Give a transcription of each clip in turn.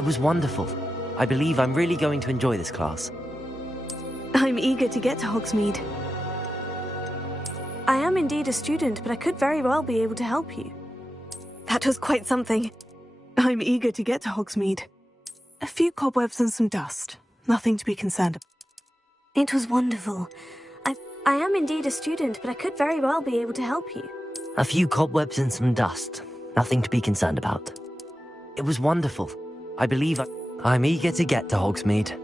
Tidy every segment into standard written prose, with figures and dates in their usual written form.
It was wonderful. I believe I'm really going to enjoy this class. I'm eager to get to Hogsmeade. I am indeed a student, but I could very well be able to help you. That was quite something. I'm eager to get to Hogsmeade. A few cobwebs and some dust. Nothing to be concerned about. It was wonderful. I am indeed a student, but I could very well be able to help you. A few cobwebs and some dust. Nothing to be concerned about. It was wonderful. I believe I'm eager to get to Hogsmeade.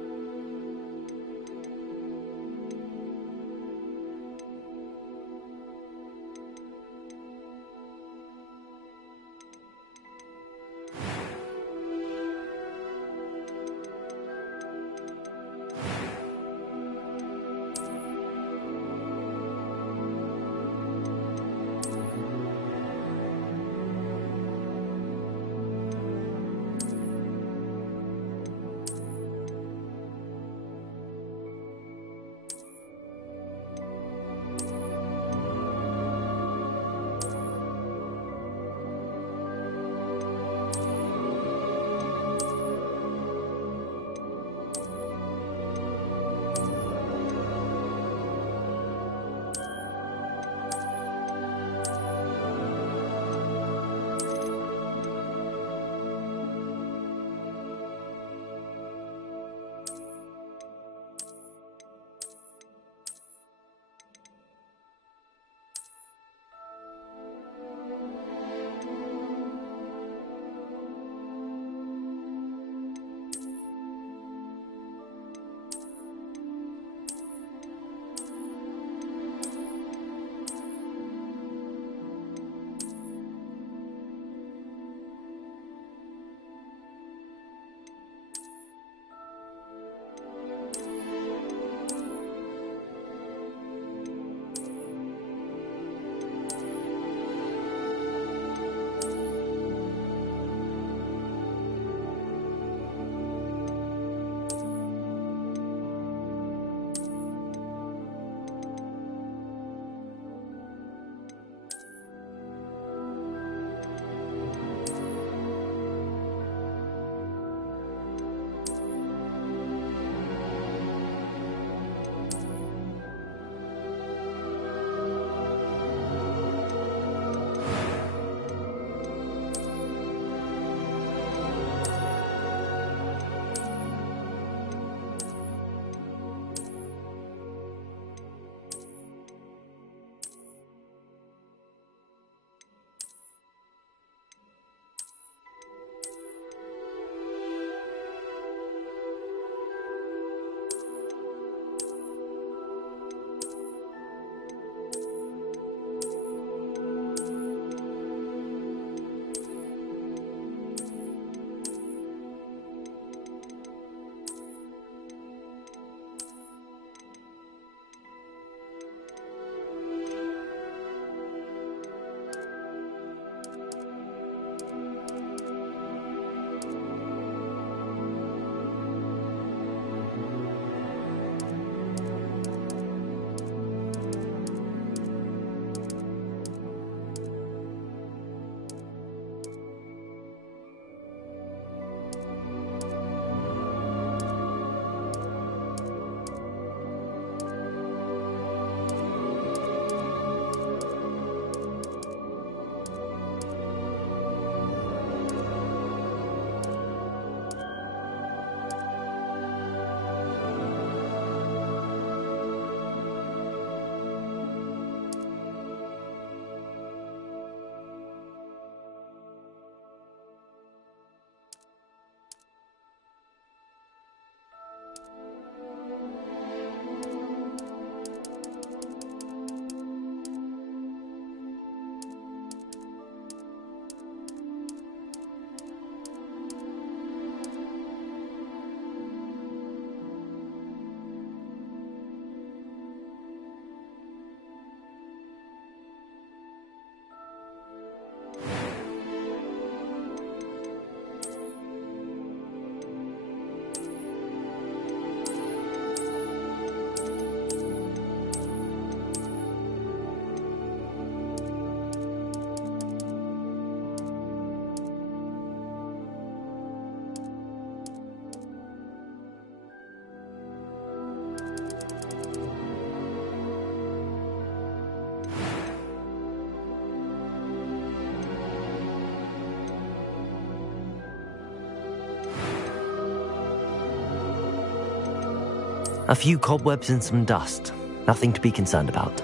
A few cobwebs and some dust. Nothing to be concerned about.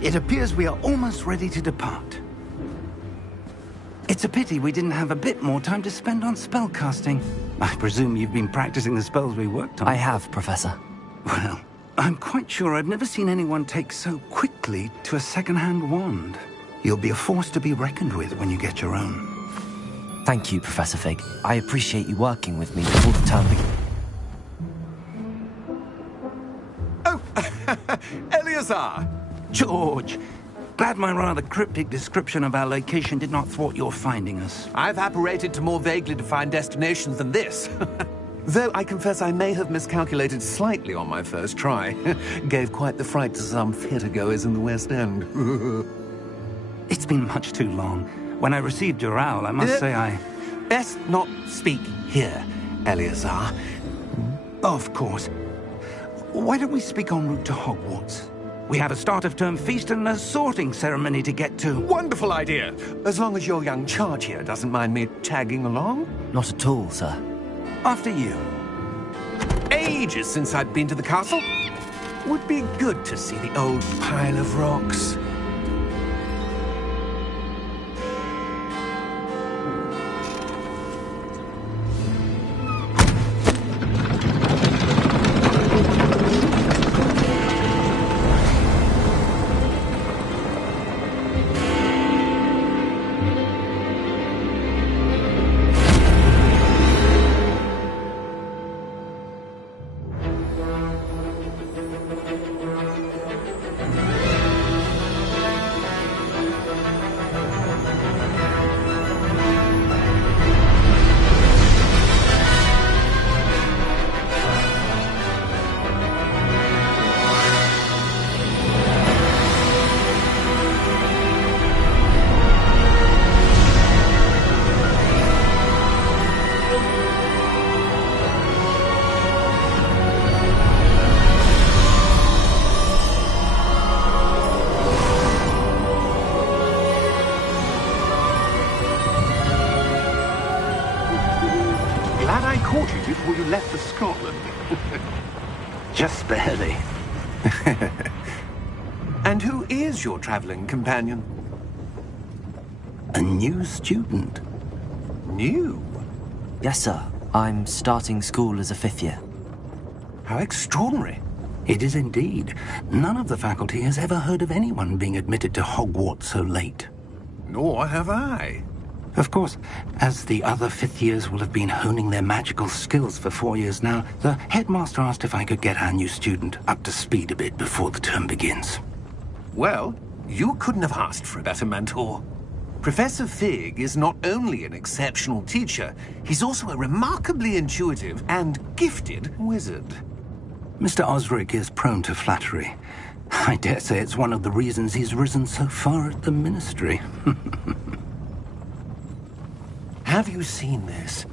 It appears we are almost ready to depart. It's a pity we didn't have a bit more time to spend on spellcasting. I presume you've been practicing the spells we worked on. I have, Professor. Well, I'm quite sure I've never seen anyone take so quickly to a second-hand wand. You'll be a force to be reckoned with when you get your own. Thank you, Professor Fig. I appreciate you working with me before the term begins. Oh, Eleazar! George, glad my rather cryptic description of our location did not thwart your finding us. I've apparated to more vaguely defined destinations than this. Though I confess I may have miscalculated slightly on my first try. Gave quite the fright to some theatre-goers in the West End. It's been much too long. When I received your owl, I must say I... Best not speak here, Eleazar. Of course. Why don't we speak en route to Hogwarts? We have a start-of-term feast and a sorting ceremony to get to. Wonderful idea! As long as your young charge here doesn't mind me tagging along. Not at all, sir. After you. Ages since I'd been to the castle. Would be good to see the old pile of rocks. Caught you before you left for Scotland. Just barely. And who is your traveling companion? A new student. New? Yes, sir. I'm starting school as a 5th year. How extraordinary. It is indeed. None of the faculty has ever heard of anyone being admitted to Hogwarts so late. Nor have I. Of course, as the other 5th years will have been honing their magical skills for 4 years now, the headmaster asked if I could get our new student up to speed a bit before the term begins. Well, you couldn't have asked for a better mentor. Professor Fig is not only an exceptional teacher, he's also a remarkably intuitive and gifted wizard. Mr. Osric is prone to flattery. I dare say it's one of the reasons he's risen so far at the Ministry. Have you seen this?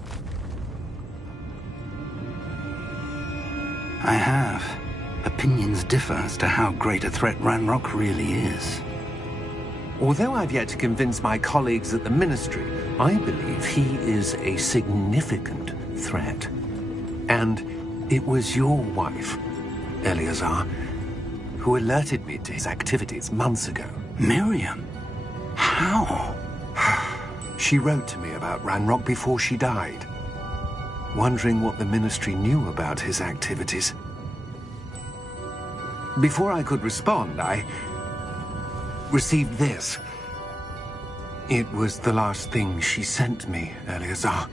I have. Opinions differ as to how great a threat Ranrock really is. Although I've yet to convince my colleagues at the Ministry, I believe he is a significant threat. And it was your wife, Eleazar, who alerted me to his activities months ago. Miriam? How? She wrote to me about Ranrock before she died, wondering what the Ministry knew about his activities. Before I could respond, I received this. It was the last thing she sent me, Eleazar.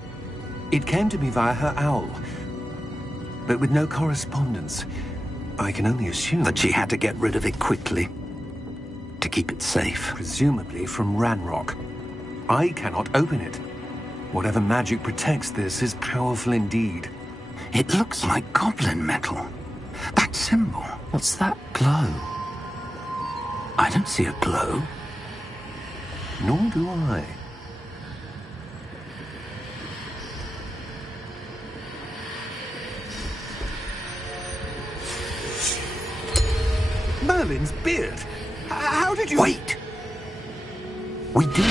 It came to me via her owl. but with no correspondence. I can only assume That she had to get rid of it quickly to keep it safe. presumably from Ranrock. I cannot open it. Whatever magic protects this is powerful indeed. It looks like goblin metal. That symbol. What's that glow? I don't see a glow. Nor do I. Merlin's beard. How did you... Wait! We do...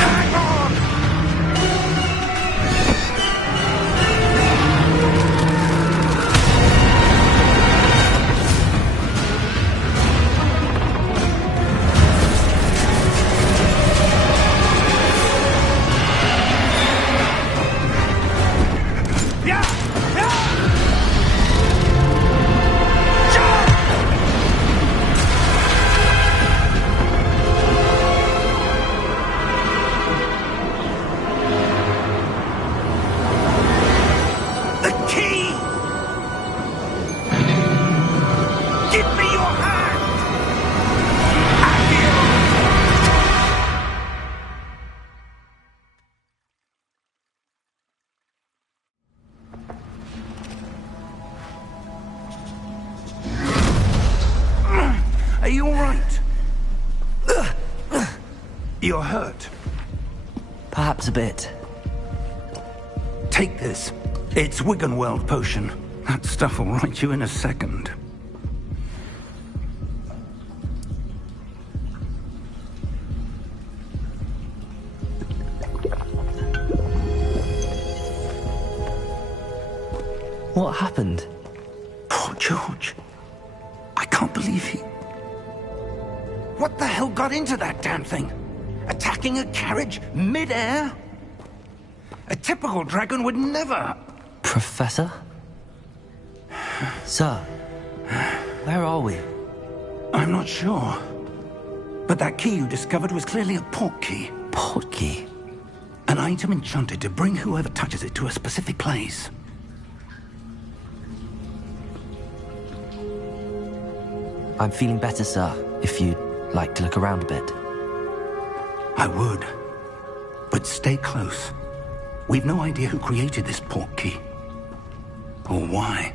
Hang on! Yeah! Yeah! The key! Give me your hand! Are you all right? You're hurt. Perhaps a bit. Take this. It's Wiggenweld potion. That stuff will right you in a second. What happened? Poor George. I can't believe he... What the hell got into that damn thing? Attacking a carriage mid-air? A typical dragon would never... Professor? Sir, where are we? I'm not sure. But that key you discovered was clearly a port key. Port key? An item enchanted to bring whoever touches it to a specific place. I'm feeling better, sir, if you'd like to look around a bit. I would. But stay close. We've no idea who created this port key. Or why.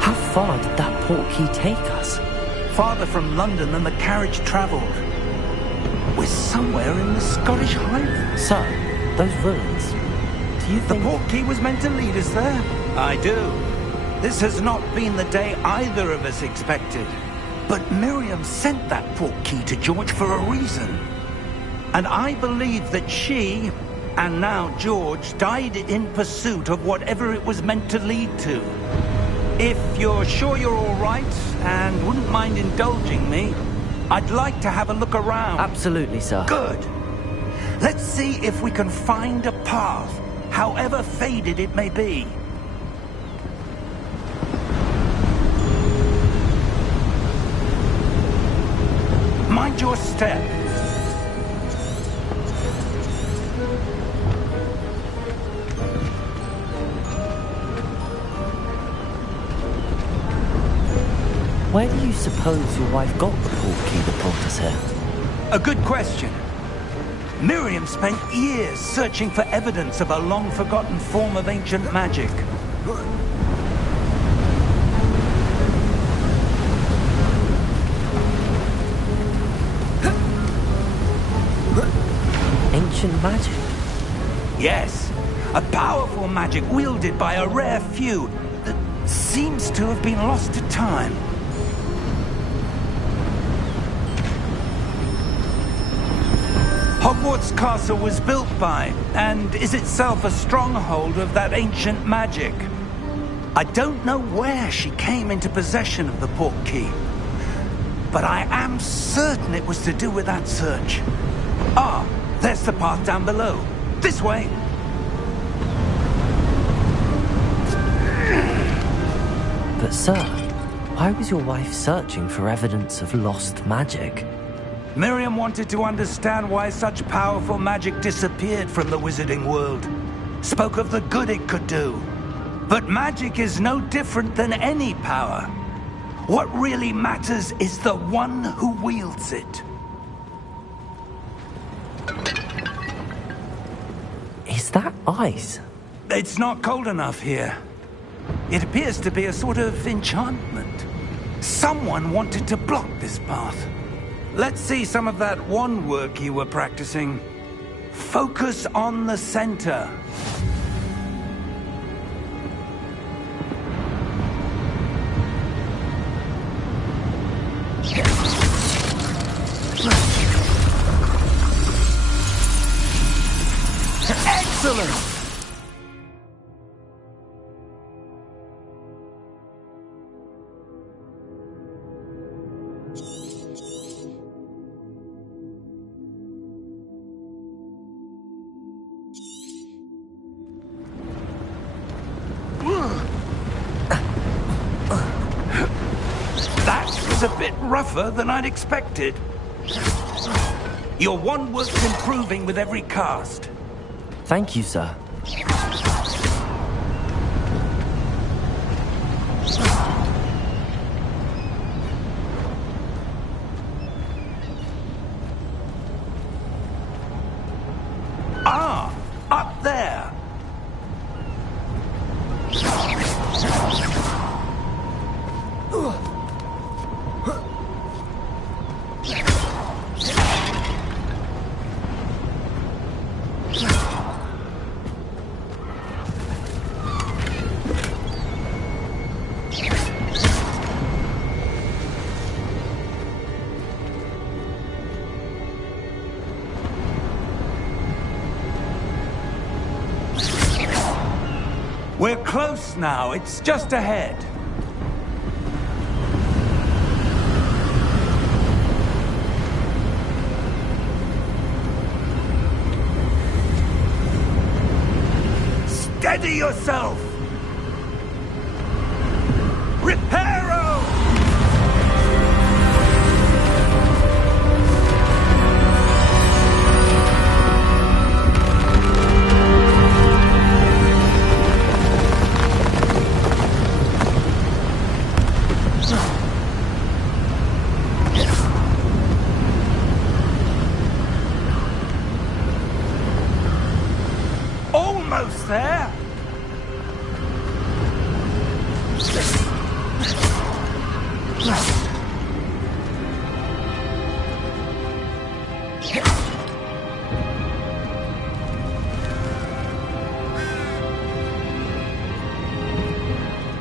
How far did that port key take us? Farther from London than the carriage travelled. We're somewhere in the Scottish Highlands. Sir, those ruins. Do you The think... port key was meant to lead us there? I do. This has not been the day either of us expected. But Miriam sent that port key to George for a reason. And I believe that she, and now George, died in pursuit of whatever it was meant to lead to. If you're sure you're all right, and wouldn't mind indulging me, I'd like to have a look around. Absolutely, sir. Good. Let's see if we can find a path, however faded it may be. Mind your step. Where do you suppose your wife got the port key that brought us here? A good question. Miriam spent years searching for evidence of a long-forgotten form of ancient magic. Ancient magic? Yes, a powerful magic wielded by a rare few that seems to have been lost to time. Hogwart's castle was built by, and is itself a stronghold of that ancient magic. I don't know where she came into possession of the port key, but I am certain it was to do with that search. Ah, there's the path down below. This way. But sir, why was your wife searching for evidence of lost magic? Miriam wanted to understand why such powerful magic disappeared from the wizarding world. Spoke of the good it could do. But magic is no different than any power. What really matters is the one who wields it. Is that ice? It's not cold enough here. It appears to be a sort of enchantment. Someone wanted to block this path. Let's see some of that wand work you were practicing. Focus on the center. Excellent! That was a bit rougher than I'd expected. Your wand work's improving with every cast. Thank you, sir. Ah, up there. We're close now. It's just ahead. Steady yourself! Reparo! Almost there!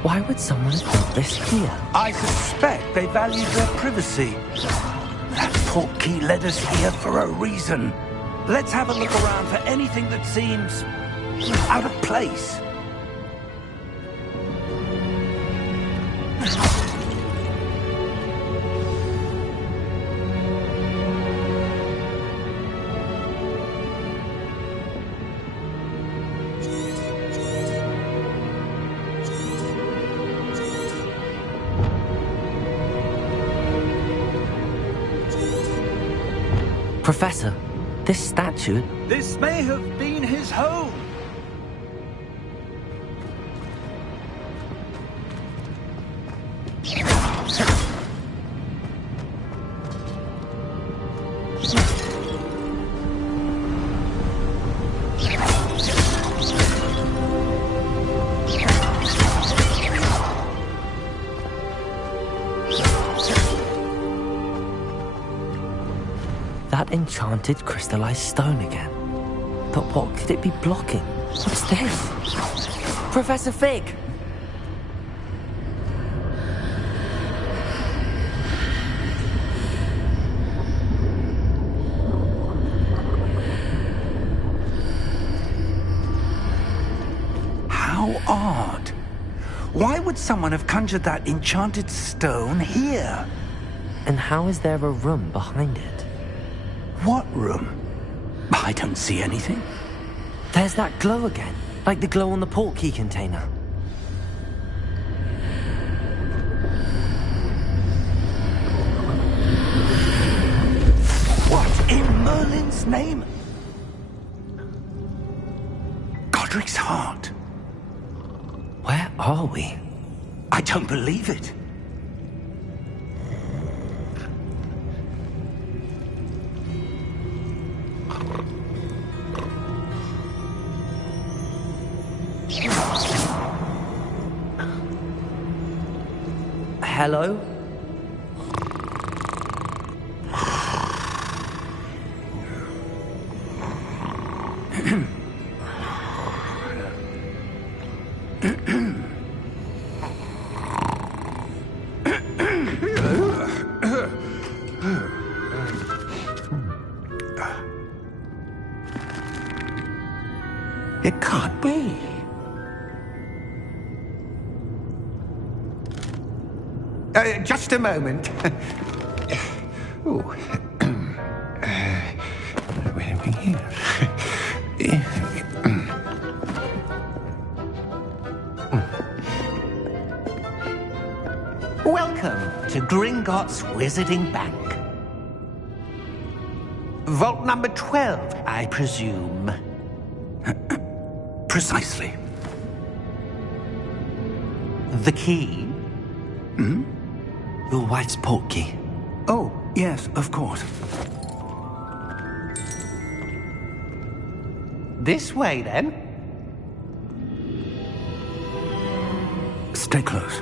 Why would someone have built this here? I suspect they valued their privacy. That portkey led us here for a reason. Let's have a look around for anything that seems out of place. Professor, this statue... This may have been his home. That enchanted crystallized stone again. But what could it be blocking? What's this? Professor Fig! How odd. Why would someone have conjured that enchanted stone here? And how is there a room behind it? What room? I don't see anything. There's that glow again, like the glow on the portkey container. What in Merlin's name? Godric's heart. Where are we? I don't believe it. Hello? It can't be. Just a moment. Oh. Where are we here? Welcome to Gringotts Wizarding Bank. Vault number 12, I presume. Precisely. The key? Your wife's portkey. Oh, yes, of course. This way, then. Stay close.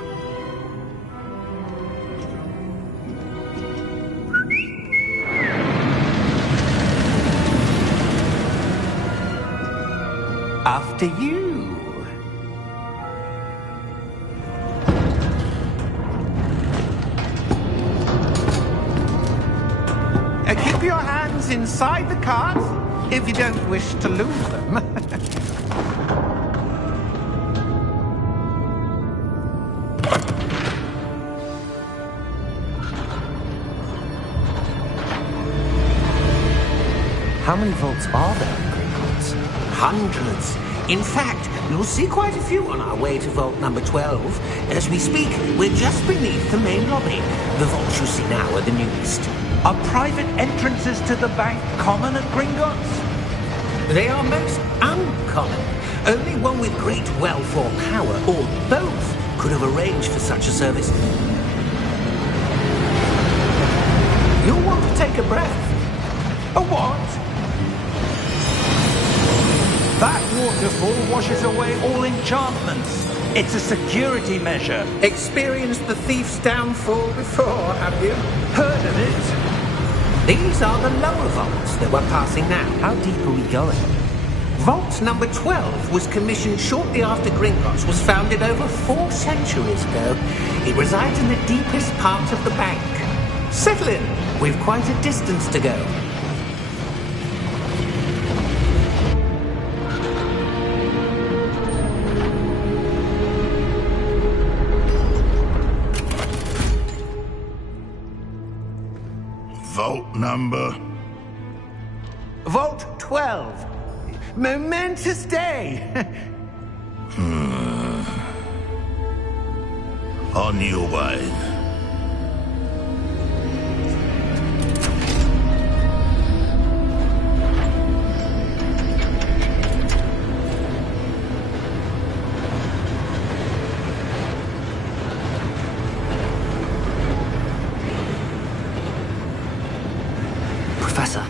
After you. Keep your hands inside the cart if you don't wish to lose them. How many vaults are there in Gringotts? Hundreds. In fact, you'll see quite a few on our way to vault number 12. As we speak, we're just beneath the main lobby. The vaults you see now are the newest. Are private entrances to the bank common at Gringotts? They are most uncommon. Only one with great wealth or power, or both, could have arranged for such a service. You'll want to take a breath. A what? That waterfall washes away all enchantments. It's a security measure. Experienced the thief's downfall before, have you? Heard of it? These are the lower vaults that we're passing now. How deep are we going? Vault number 12 was commissioned shortly after Gringotts was founded over 4 centuries ago. It resides in the deepest part of the bank. Settle in. We've quite a distance to go. Vault number? Vault 12. Momentous day. On your way. Professor,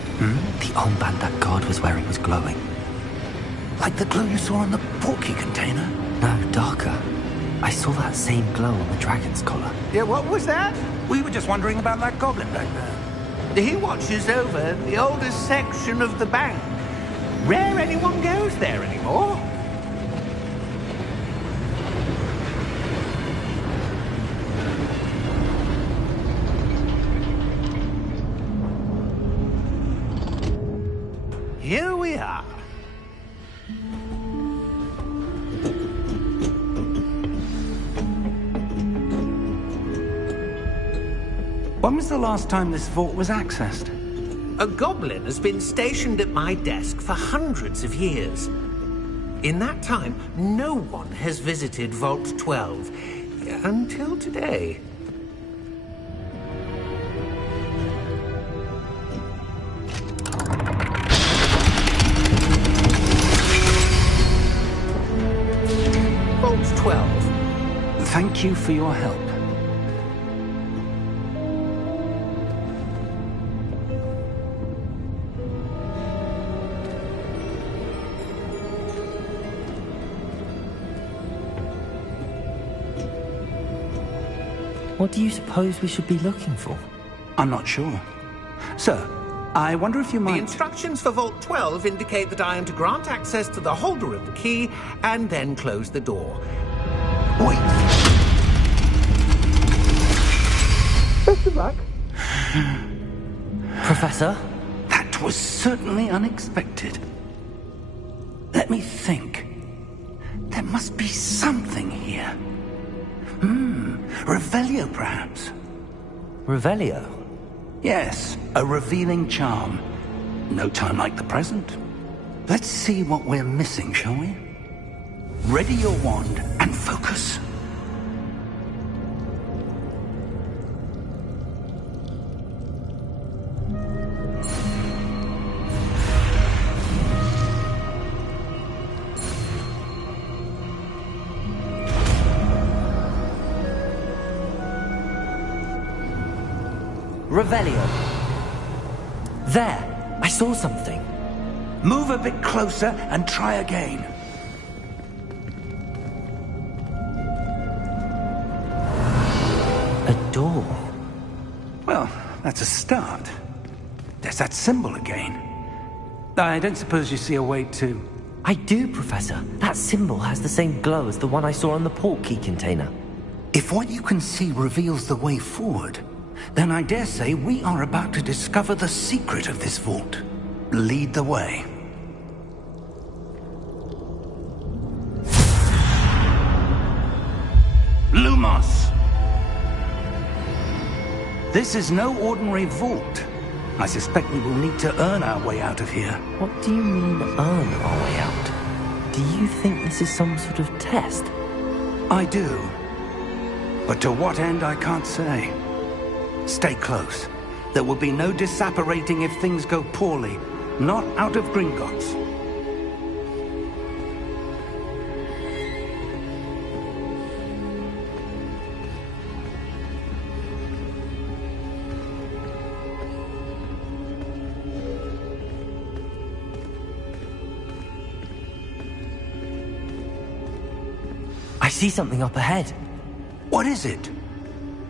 the armband that guard was wearing was glowing. Like the glow you saw on the portkey container? No, darker. I saw that same glow on the dragon's collar. Yeah, what was that? We were just wondering about that goblin back there. He watches over the oldest section of the bank. Rare anyone goes there anymore. Here we are. When was the last time this vault was accessed? A goblin has been stationed at my desk for hundreds of years. In that time, no one has visited Vault 12 until today. Vault 12. Thank you for your help. What do you suppose we should be looking for? I'm not sure. Sir, I wonder if you The might... instructions for Vault 12 indicate that I am to grant access to the holder of the key and then close the door. Wait. Best of luck. Professor? That was certainly unexpected. Let me think. There must be something here. Revelio, perhaps? Revelio? Yes, a revealing charm. No time like the present. Let's see what we're missing, shall we? Ready your wand and focus. Revelio. There! I saw something. Move a bit closer and try again. A door. Well, that's a start. There's that symbol again. I don't suppose you see a way to... I do, Professor. That symbol has the same glow as the one I saw on the port key container. If what you can see reveals the way forward, then I dare say we are about to discover the secret of this vault. Lead the way. Lumos! This is no ordinary vault. I suspect we will need to earn our way out of here. What do you mean, earn our way out? Do you think this is some sort of test? I do. But to what end, I can't say. Stay close. There will be no disapparating if things go poorly. Not out of Gringotts. I see something up ahead. What is it?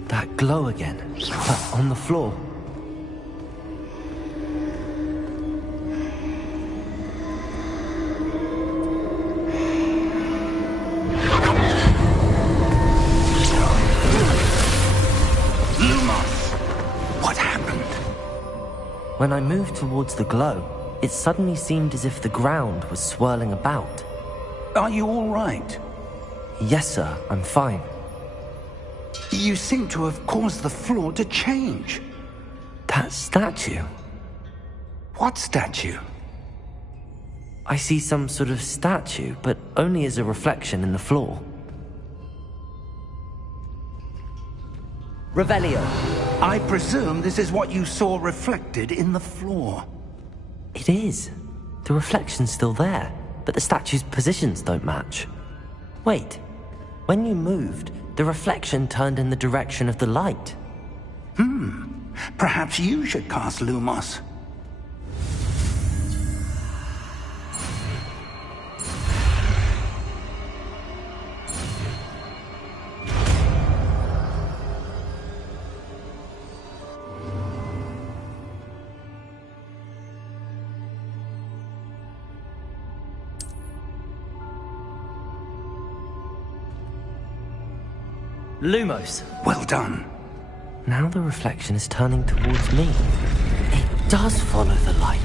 That glow again, but on the floor. Lumos! What happened? When I moved towards the glow, it suddenly seemed as if the ground was swirling about. Are you all right? Yes, sir, I'm fine. You seem to have caused the floor to change. That statue. What statue? I see some sort of statue, but only as a reflection in the floor. Revelio. I presume this is what you saw reflected in the floor. It is. The reflection's still there, but the statue's positions don't match. Wait. When you moved, the reflection turned in the direction of the light. Perhaps you should cast Lumos. Lumos. Well done. Now the reflection is turning towards me. It does follow the light.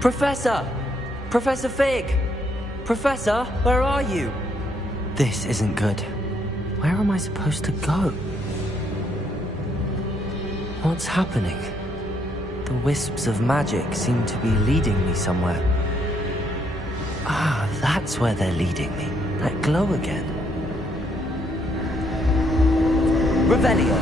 Professor! Professor Fig! Professor, where are you? This isn't good. Where am I supposed to go? What's happening? The wisps of magic seem to be leading me somewhere. Ah, that's where they're leading me. That glow again. Revelio!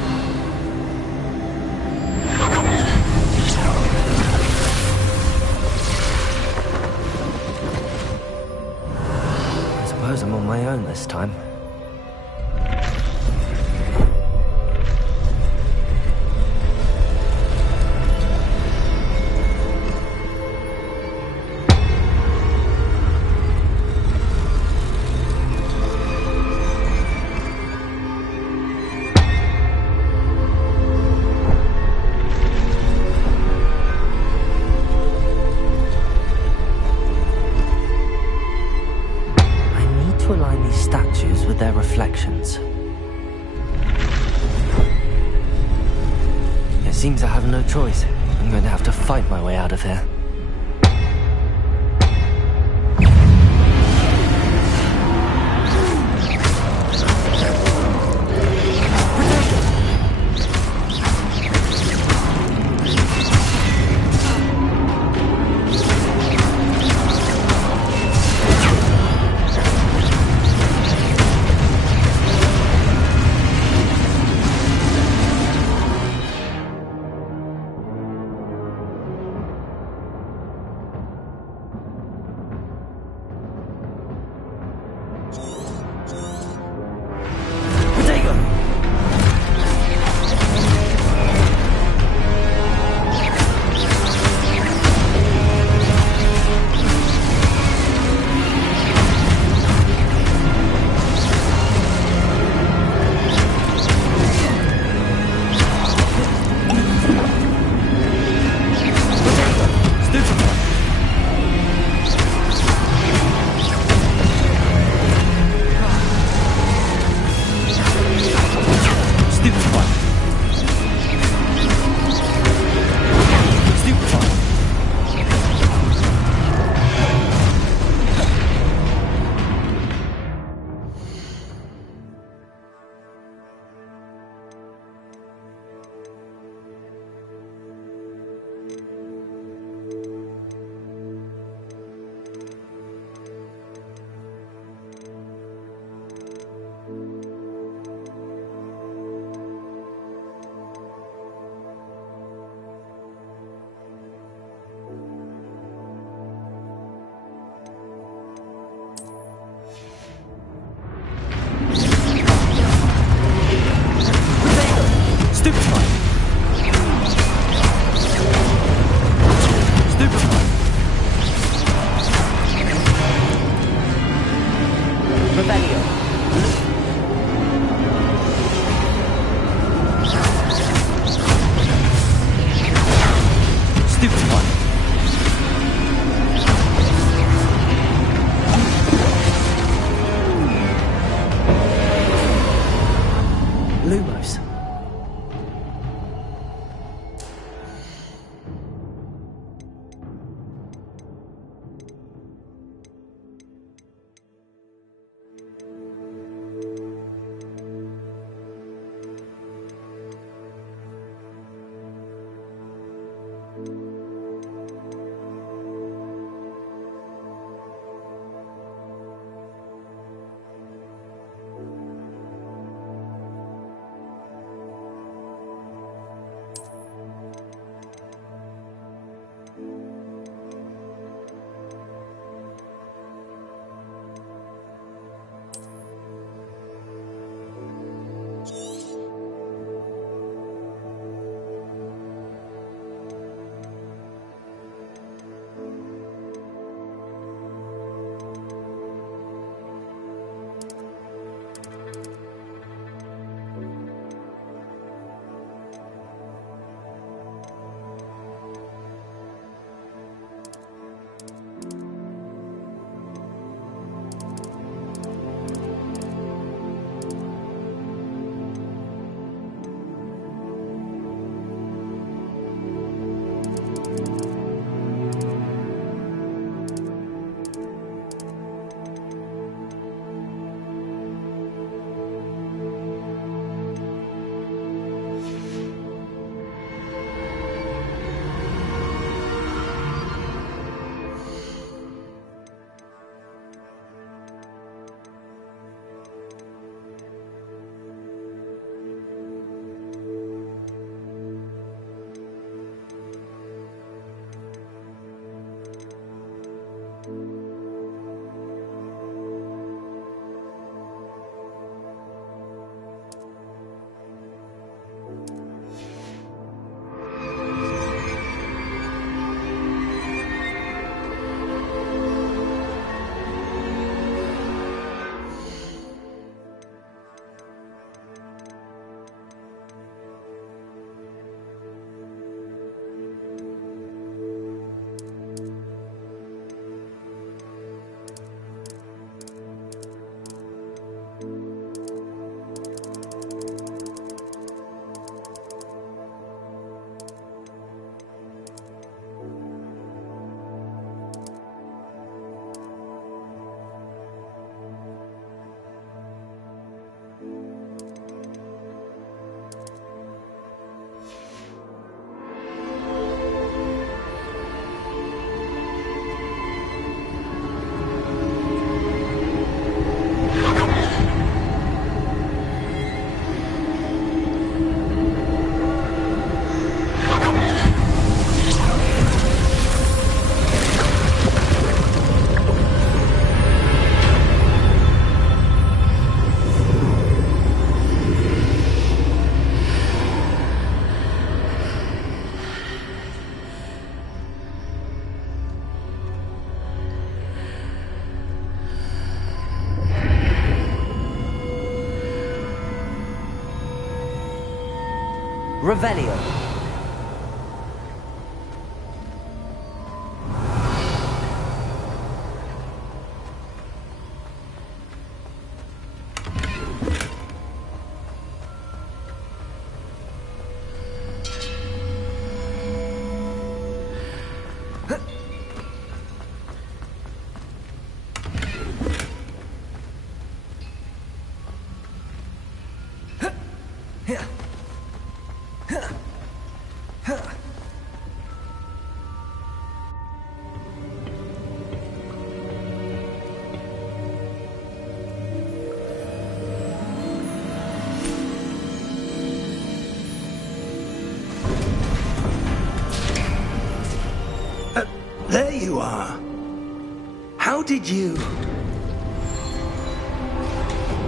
I suppose I'm on my own this time. Statues with their reflections. It seems I have no choice. I'm going to have to fight my way out of here. Lumos. Revelio. There you are. How did you...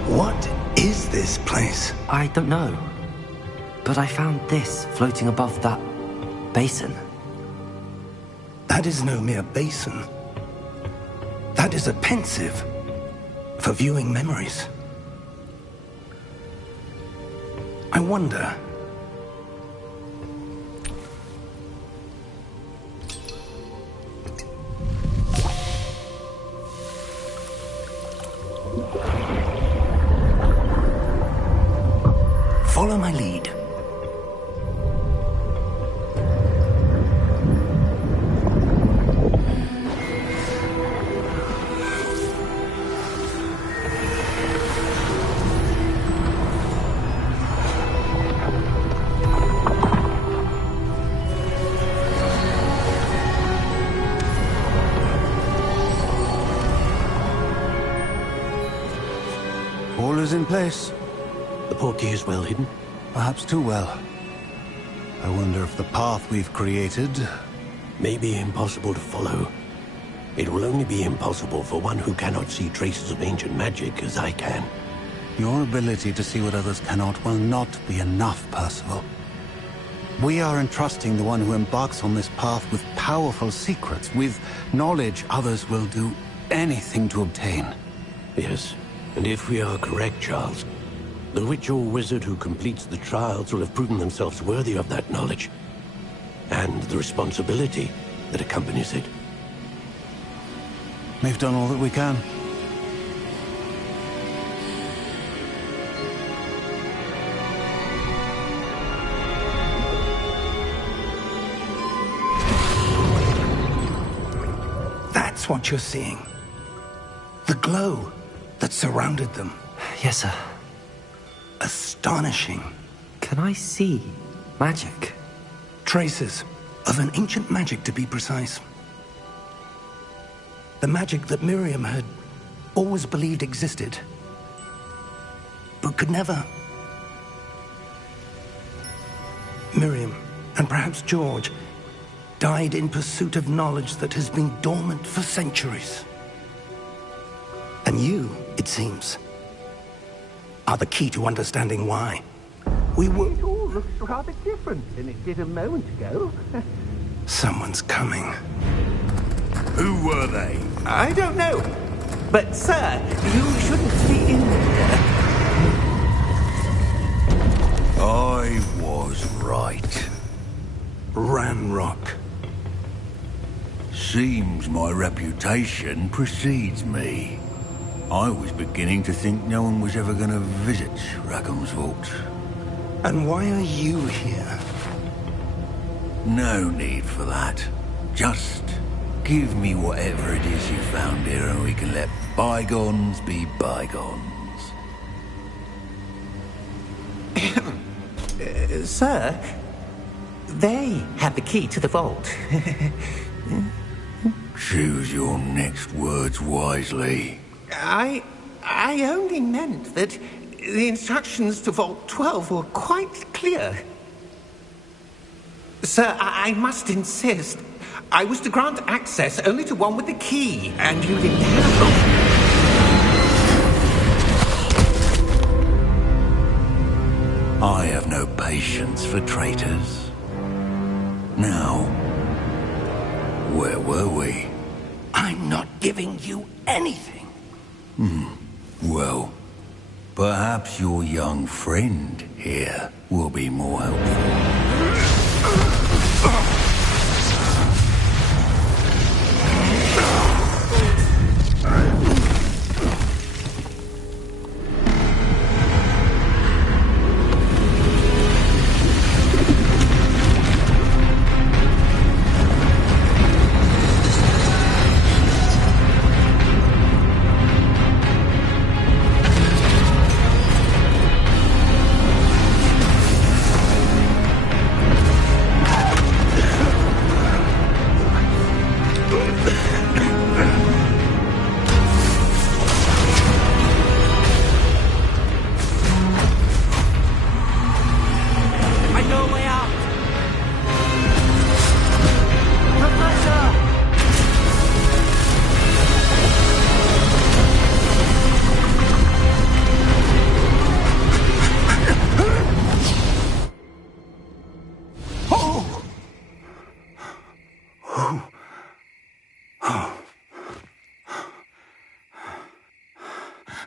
What is this place? I don't know. But I found this floating above that basin. That is no mere basin. That is a pensive for viewing memories. I wonder... Follow my lead. All is in place. The portkey is well hidden. Perhaps too well. I wonder if the path we've created... May be impossible to follow. It will only be impossible for one who cannot see traces of ancient magic as I can. Your ability to see what others cannot will not be enough, Percival. We are entrusting the one who embarks on this path with powerful secrets, with knowledge others will do anything to obtain. Yes, and if we are correct, Charles, the witch or wizard who completes the trials will have proven themselves worthy of that knowledge, and the responsibility that accompanies it. We've done all that we can. That's what you're seeing. The glow that surrounded them. Yes, sir. Astonishing. Can I see magic? Traces of an ancient magic, to be precise. The magic that Miriam had always believed existed, but could never. Miriam, and perhaps George, died in pursuit of knowledge that has been dormant for centuries. And you, it seems, are the key to understanding why. We were... It all looks rather different than it did a moment ago. Someone's coming. Who were they? I don't know. But, sir, you shouldn't be in here. I was right. Ranrock. Seems my reputation precedes me. I was beginning to think no one was ever going to visit Rackham's vault. And why are you here? No need for that. Just give me whatever it is you found here and we can let bygones be bygones. Sir, they have the key to the vault. Choose your next words wisely. I only meant that the instructions to Vault 12 were quite clear. Sir, I must insist. I was to grant access only to one with the key, and you didn't have one. I have no patience for traitors. Now, where were we? I'm not giving you anything. Well, Perhaps your young friend here will be more helpful.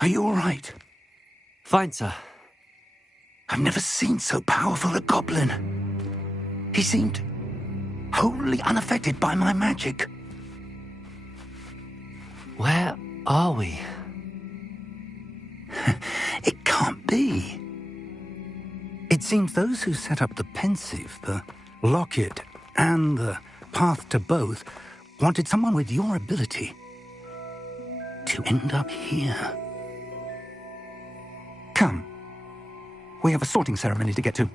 Are you all right? Fine, sir. I've never seen so powerful a goblin. He seemed wholly unaffected by my magic. Where are we? It can't be. It seems those who set up the pensive, the locket, and the path to both wanted someone with your ability to end up here. Come. We have a sorting ceremony to get to.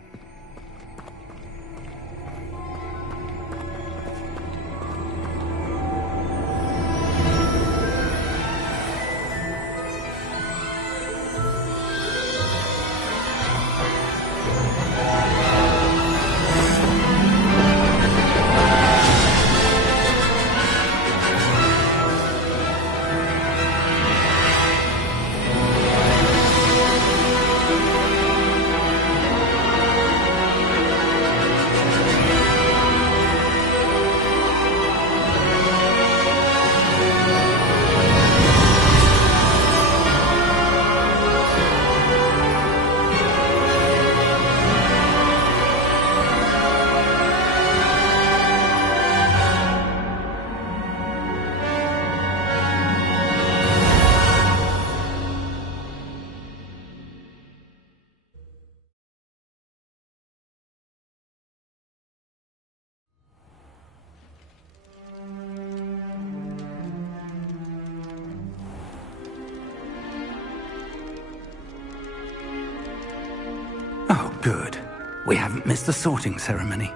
Oh, good. We haven't missed the sorting ceremony.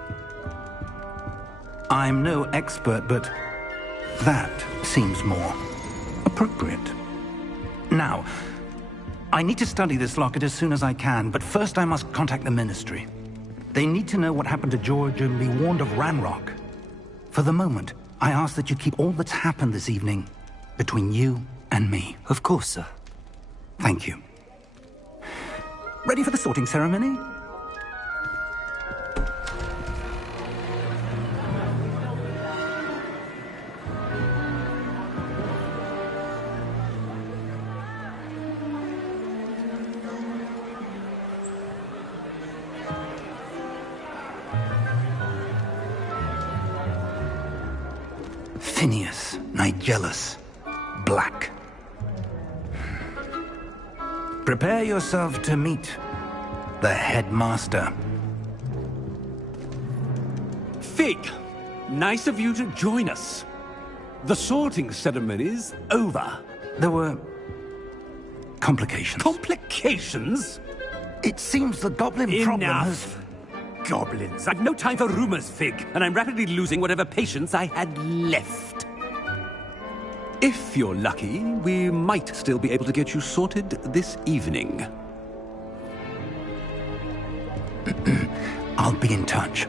I'm no expert, but that seems more appropriate. Now, I need to study this locket as soon as I can, but first I must contact the Ministry. They need to know what happened to George and be warned of Ranrock. For the moment, I ask that you keep all that's happened this evening between you and me. Of course, sir. Thank you. Ready for the sorting ceremony? Phineas, Nigellus, Black. Prepare yourself to meet the headmaster. Fig, nice of you to join us. The sorting ceremony's over. There were complications. Complications? It seems the goblin problem has... Enough. Goblins. I've no time for rumors, Fig, and I'm rapidly losing whatever patience I had left. If you're lucky, we might still be able to get you sorted this evening. I'll be in touch.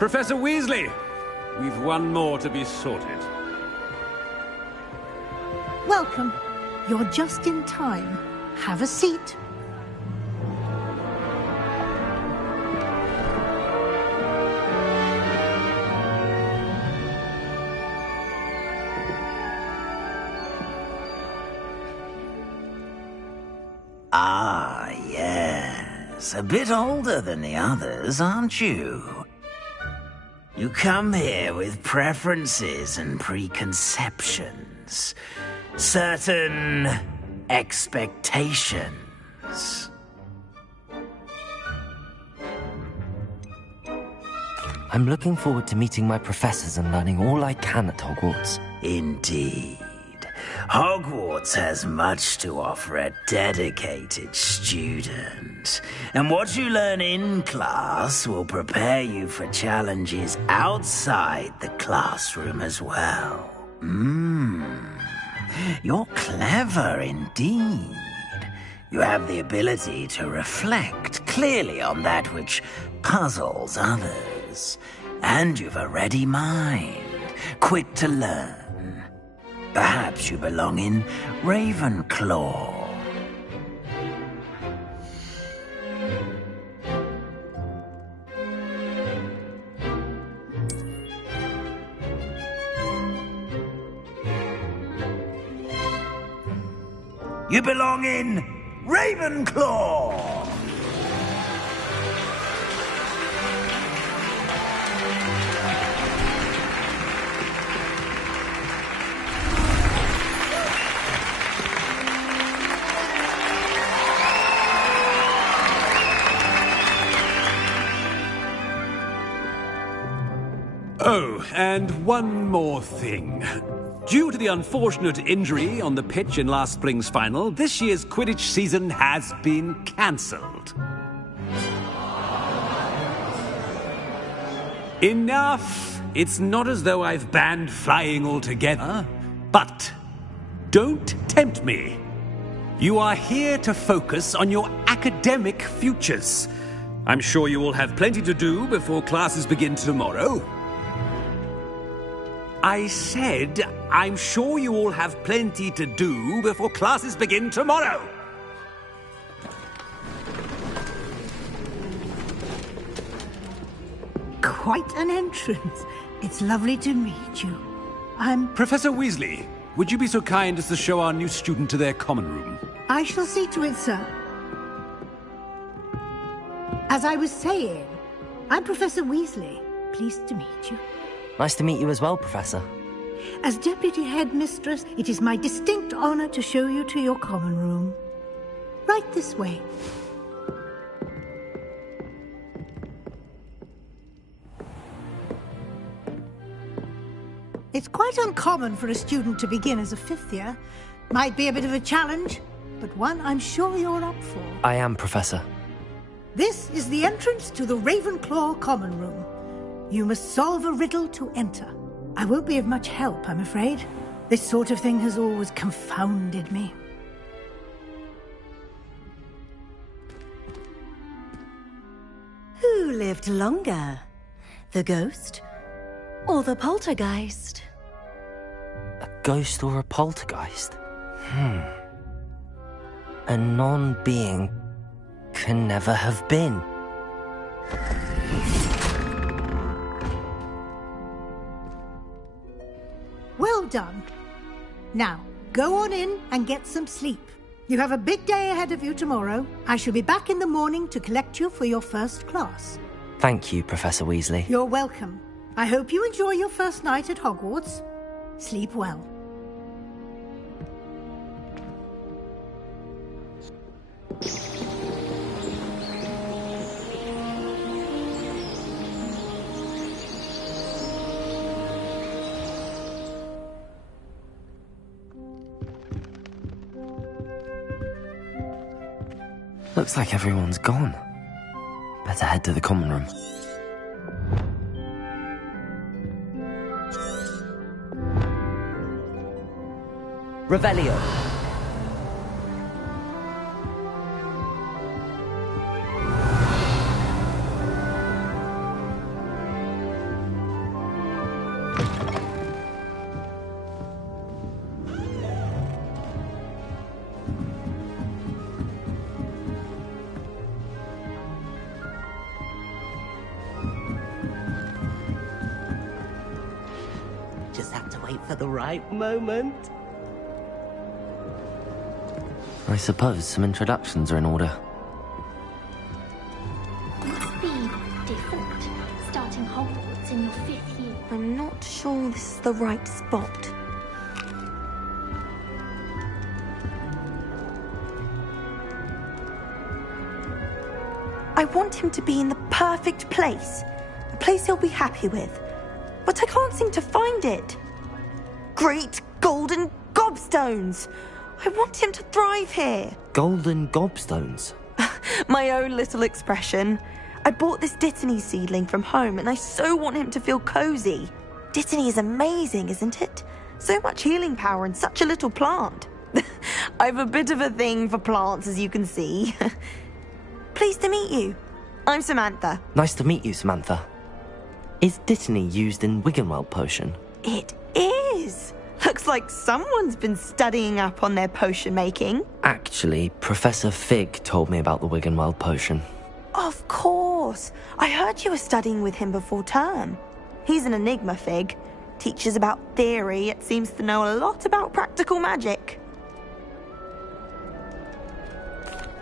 Professor Weasley, we've one more to be sorted. Welcome. You're just in time. have a seat. Ah, yes. A bit older than the others, aren't you? You come here with preferences and preconceptions. Certain expectations. I'm looking forward to meeting my professors and learning all I can at Hogwarts. Indeed. Hogwarts has much to offer a dedicated student. And what you learn in class will prepare you for challenges outside the classroom as well. You're clever indeed. You have the ability to reflect clearly on that which puzzles others. And you've a ready mind, quick to learn. Perhaps you belong in Ravenclaw. You belong in Ravenclaw! Oh, and one more thing. Due to the unfortunate injury on the pitch in last spring's final, this year's Quidditch season has been cancelled. Enough! It's not as though I've banned flying altogether, but don't tempt me. You are here to focus on your academic futures. I'm sure you will have plenty to do before classes begin tomorrow. I said, I'm sure you all have plenty to do before classes begin tomorrow. Quite an entrance. It's lovely to meet you. I'm... Professor Weasley, would you be so kind as to show our new student to their common room? I shall see to it, sir. As I was saying, I'm Professor Weasley. Pleased to meet you. Nice to meet you as well, Professor. As Deputy Headmistress, it is my distinct honor to show you to your common room. Right this way. It's quite uncommon for a student to begin as a fifth year. Might be a bit of a challenge, but one I'm sure you're up for. I am, Professor. This is the entrance to the Ravenclaw common room. You must solve a riddle to enter. I won't be of much help, I'm afraid. This sort of thing has always confounded me. Who lived longer? The ghost or the poltergeist? A ghost or a poltergeist? A non-being can never have been. Well done. Now, go on in and get some sleep. You have a big day ahead of you tomorrow. I shall be back in the morning to collect you for your first class. Thank you, Professor Weasley. You're welcome. I hope you enjoy your first night at Hogwarts. Sleep well. Looks like everyone's gone. Better head to the common room. Revelio. the right moment. I suppose some introductions are in order. Must be different, starting Hogwarts in your 5th year. I'm not sure this is the right spot. I want him to be in the perfect place. A place he'll be happy with. But I can't seem to find it. Great golden gobstones! I want him to thrive here. Golden gobstones? My own little expression. I bought this Dittany seedling from home and I so want him to feel cozy. Dittany is amazing, isn't it? So much healing power in such a little plant. I've a bit of a thing for plants, as you can see. Pleased to meet you. I'm Samantha. Nice to meet you, Samantha. Is Dittany used in Wiggenweld potion? It is. Looks like someone's been studying up on their potion making. Actually, Professor Fig told me about the Wiggenweld potion. Of course. I heard you were studying with him before term. He's an enigma, Fig. Teaches about theory, yet seems to know a lot about practical magic.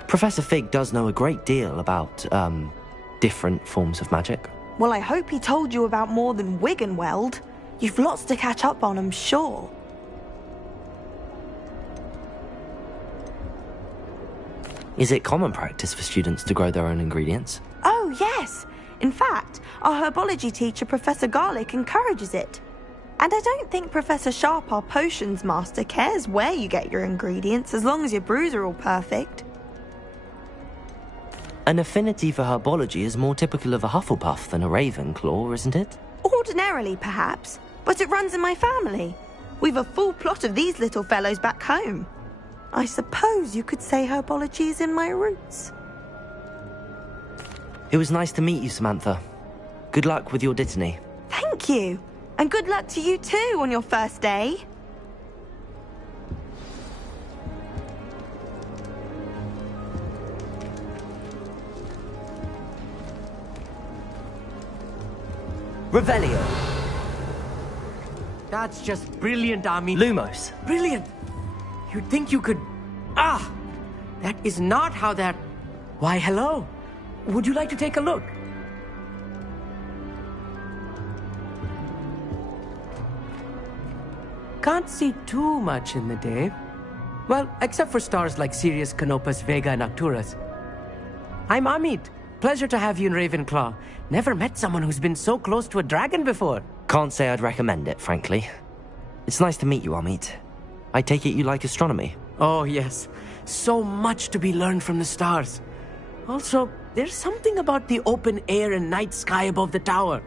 Professor Fig does know a great deal about, different forms of magic. Well, I hope he told you about more than Wiggenweld. You've lots to catch up on, I'm sure. Is it common practice for students to grow their own ingredients? Oh, yes. In fact, our herbology teacher, Professor Garlick, encourages it. And I don't think Professor Sharp, our potions master, cares where you get your ingredients, as long as your brews are all perfect. An affinity for herbology is more typical of a Hufflepuff than a Ravenclaw, isn't it? Ordinarily, perhaps, but it runs in my family. We've a full plot of these little fellows back home. I suppose you could say herbology is in my roots. It was nice to meet you, Samantha. Good luck with your Dittany. Thank you. And good luck to you too on your first day. Revelio. That's just brilliant, Army. Lumos. Brilliant. You'd think you could... Ah! That is not how that... Why, hello. Would you like to take a look? Can't see too much in the day. Well, except for stars like Sirius, Canopus, Vega, and Arcturus. I'm Amit. Pleasure to have you in Ravenclaw. Never met someone who's been so close to a dragon before. Can't say I'd recommend it, frankly. It's nice to meet you, Amit. I take it you like astronomy? Oh, yes. So much to be learned from the stars. Also, there's something about the open air and night sky above the tower.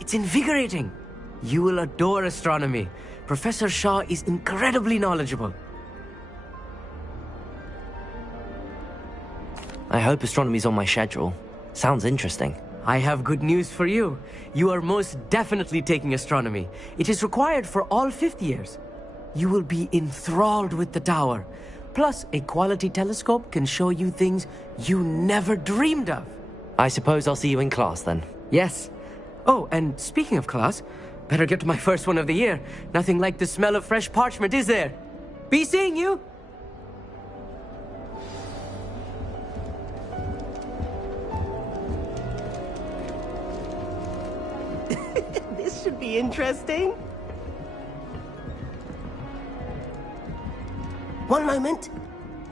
It's invigorating. You will adore astronomy. Professor Shaw is incredibly knowledgeable. I hope astronomy's on my schedule. Sounds interesting. I have good news for you. You are most definitely taking astronomy. It is required for all 5th years. You will be enthralled with the tower. Plus, a quality telescope can show you things you never dreamed of. I suppose I'll see you in class then. Yes. Oh, and speaking of class, better get to my first one of the year. Nothing like the smell of fresh parchment, is there? Be seeing you! This should be interesting. One moment.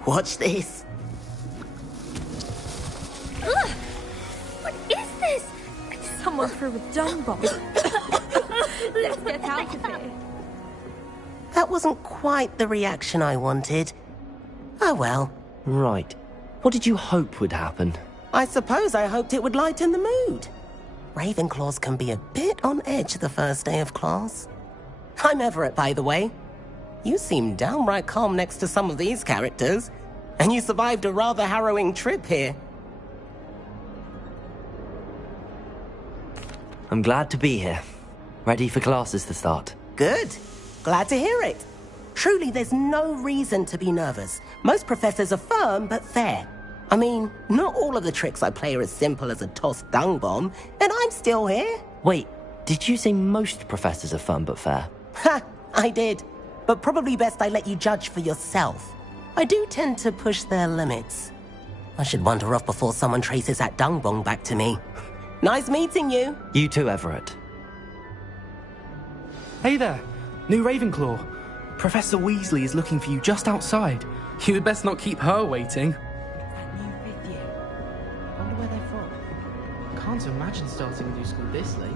Watch this. Ugh! What is this? Someone threw a dung bomb. Let's get out of here. That wasn't quite the reaction I wanted. Oh well. Right. What did you hope would happen? I suppose I hoped it would lighten the mood. Ravenclaws can be a bit on edge the first day of class. I'm Everett, by the way. You seem downright calm next to some of these characters, and you survived a rather harrowing trip here. I'm glad to be here. Ready for classes to start. Good. Glad to hear it. Truly, there's no reason to be nervous. Most professors are firm but fair. I mean, not all of the tricks I play are as simple as a tossed dung bomb, and I'm still here. Wait, did you say most professors are fun but fair? Ha! I did, but probably best I let you judge for yourself. I do tend to push their limits. I should wander off before someone traces that dung bong back to me. Nice meeting you. You too, Everett. Hey there, new Ravenclaw. Professor Weasley is looking for you just outside. You had best not keep her waiting. That new fifth year. I wonder where they're from. Can't imagine starting a new school this late.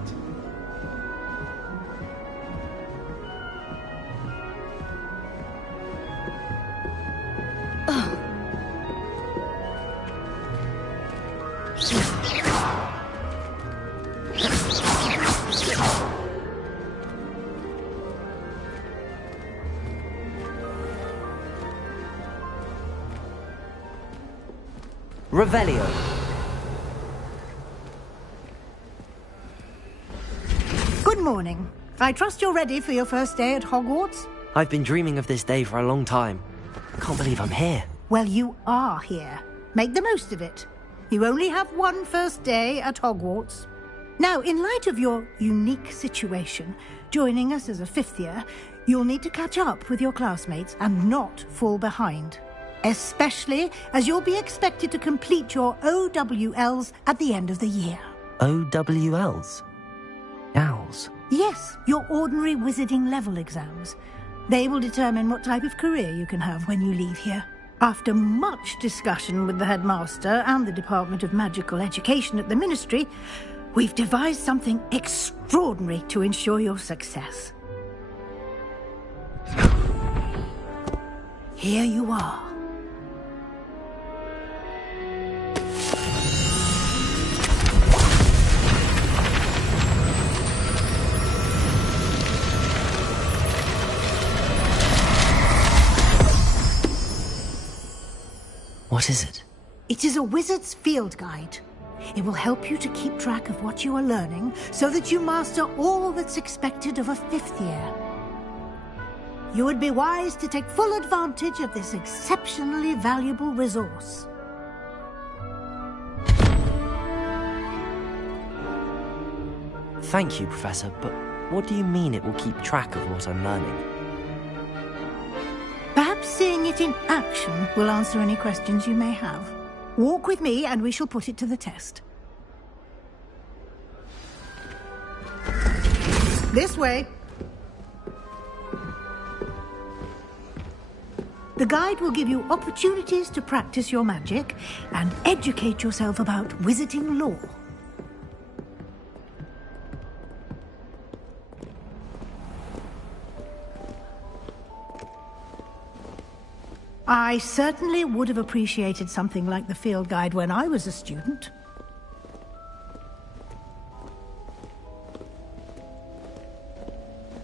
Revelio. Good morning. I trust you're ready for your first day at Hogwarts? I've been dreaming of this day for a long time. Can't believe I'm here. Well, you are here. Make the most of it. You only have one first day at Hogwarts. Now, in light of your unique situation, joining us as a fifth year, you'll need to catch up with your classmates and not fall behind. Especially as you'll be expected to complete your OWLs at the end of the year. OWLs? Owls? Yes, your ordinary wizarding level exams. They will determine what type of career you can have when you leave here. After much discussion with the headmaster and the Department of Magical Education at the Ministry, we've devised something extraordinary to ensure your success. Here you are. What is it? It is a wizard's field guide. It will help you to keep track of what you are learning so that you master all that's expected of a fifth year. You would be wise to take full advantage of this exceptionally valuable resource. Thank you, Professor, but what do you mean it will keep track of what I'm learning? Perhaps seeing it in action will answer any questions you may have. Walk with me and we shall put it to the test. This way. The guide will give you opportunities to practice your magic and educate yourself about wizarding lore. I certainly would have appreciated something like the field guide when I was a student.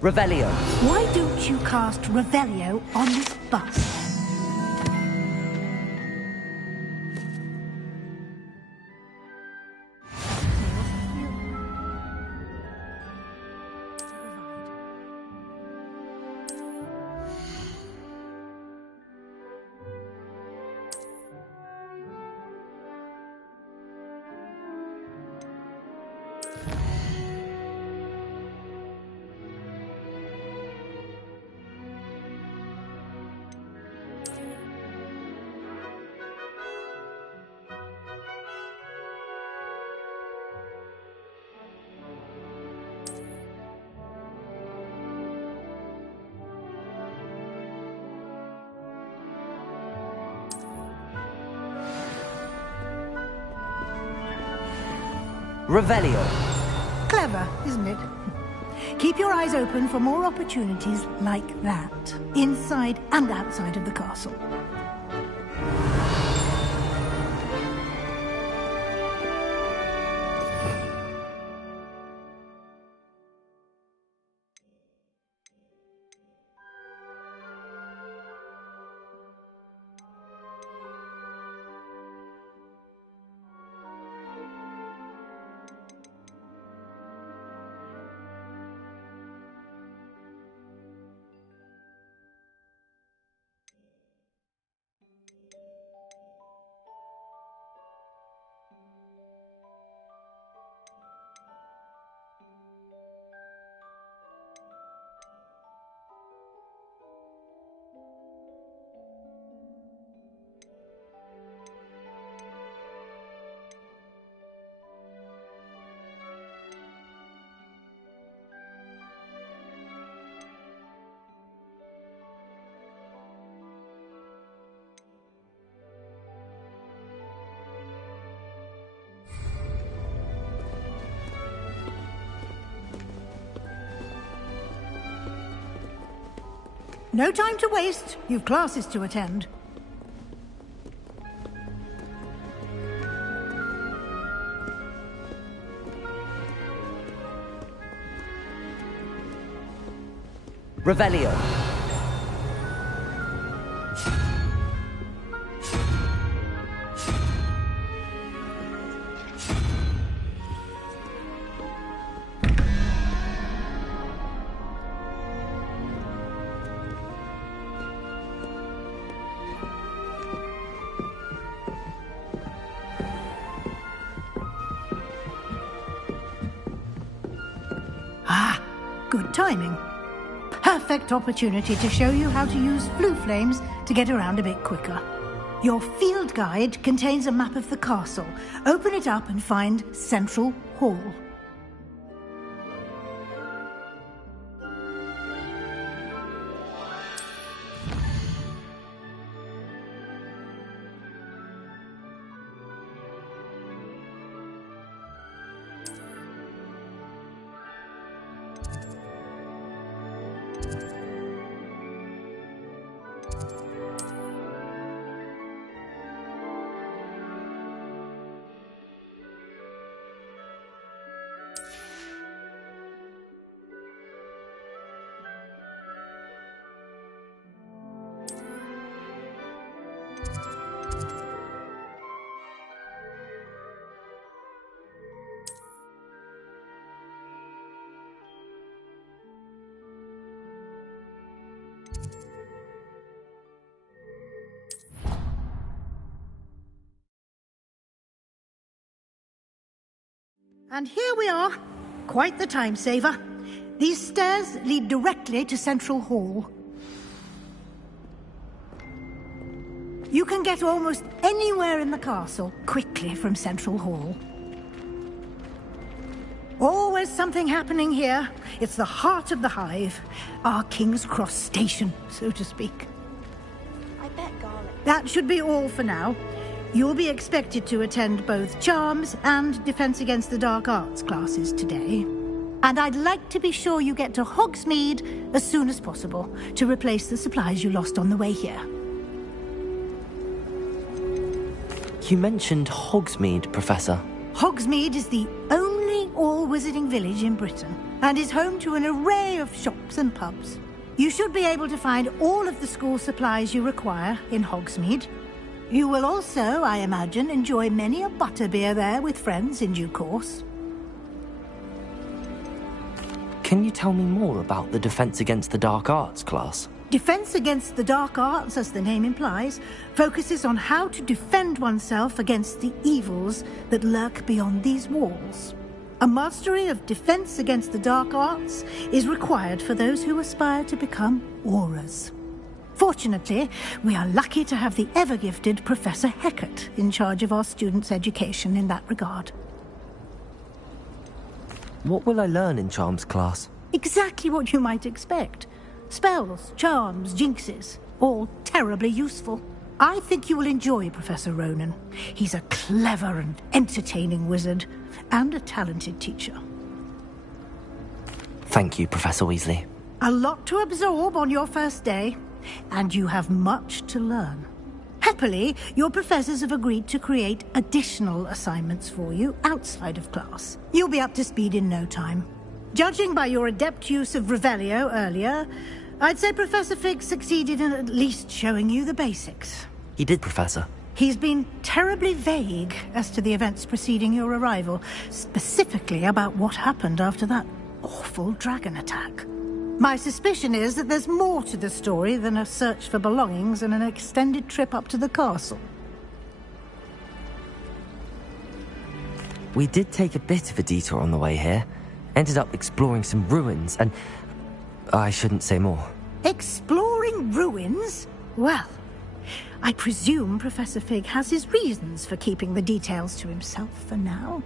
Revelio. Why don't you cast Revelio on this bus? Revelio. Clever, isn't it? Keep your eyes open for more opportunities like that, inside and outside of the castle. No time to waste. You've classes to attend. Revelio. Ah, good timing. Perfect opportunity to show you how to use flue flames to get around a bit quicker. Your field guide contains a map of the castle. Open it up and find Central Hall. And here we are. Quite the time saver. These stairs lead directly to Central Hall. You can get almost anywhere in the castle quickly from Central Hall. Always something happening here. It's the heart of the hive. Our King's Cross station, so to speak. I bet garlic. That should be all for now. You'll be expected to attend both Charms and Defense Against the Dark Arts classes today. And I'd like to be sure you get to Hogsmeade as soon as possible to replace the supplies you lost on the way here. You mentioned Hogsmeade, Professor. Hogsmeade is the only all-wizarding village in Britain and is home to an array of shops and pubs. You should be able to find all of the school supplies you require in Hogsmeade. You will also, I imagine, enjoy many a butterbeer there with friends in due course. Can you tell me more about the Defense Against the Dark Arts class? Defense Against the Dark Arts, as the name implies, focuses on how to defend oneself against the evils that lurk beyond these walls. A mastery of Defense Against the Dark Arts is required for those who aspire to become Aurors. Fortunately, we are lucky to have the ever-gifted Professor Hecat in charge of our students' education in that regard. What will I learn in Charms class? Exactly what you might expect. Spells, charms, jinxes, all terribly useful. I think you will enjoy Professor Ronan. He's a clever and entertaining wizard, and a talented teacher. Thank you, Professor Weasley. A lot to absorb on your first day, and you have much to learn. Happily, your professors have agreed to create additional assignments for you outside of class. You'll be up to speed in no time. Judging by your adept use of Revelio earlier, I'd say Professor Fig succeeded in at least showing you the basics. He did, Professor. He's been terribly vague as to the events preceding your arrival, specifically about what happened after that awful dragon attack. My suspicion is that there's more to the story than a search for belongings and an extended trip up to the castle. We did take a bit of a detour on the way here. Ended up exploring some ruins, and I shouldn't say more. Exploring ruins? Well, I presume Professor Fig has his reasons for keeping the details to himself for now.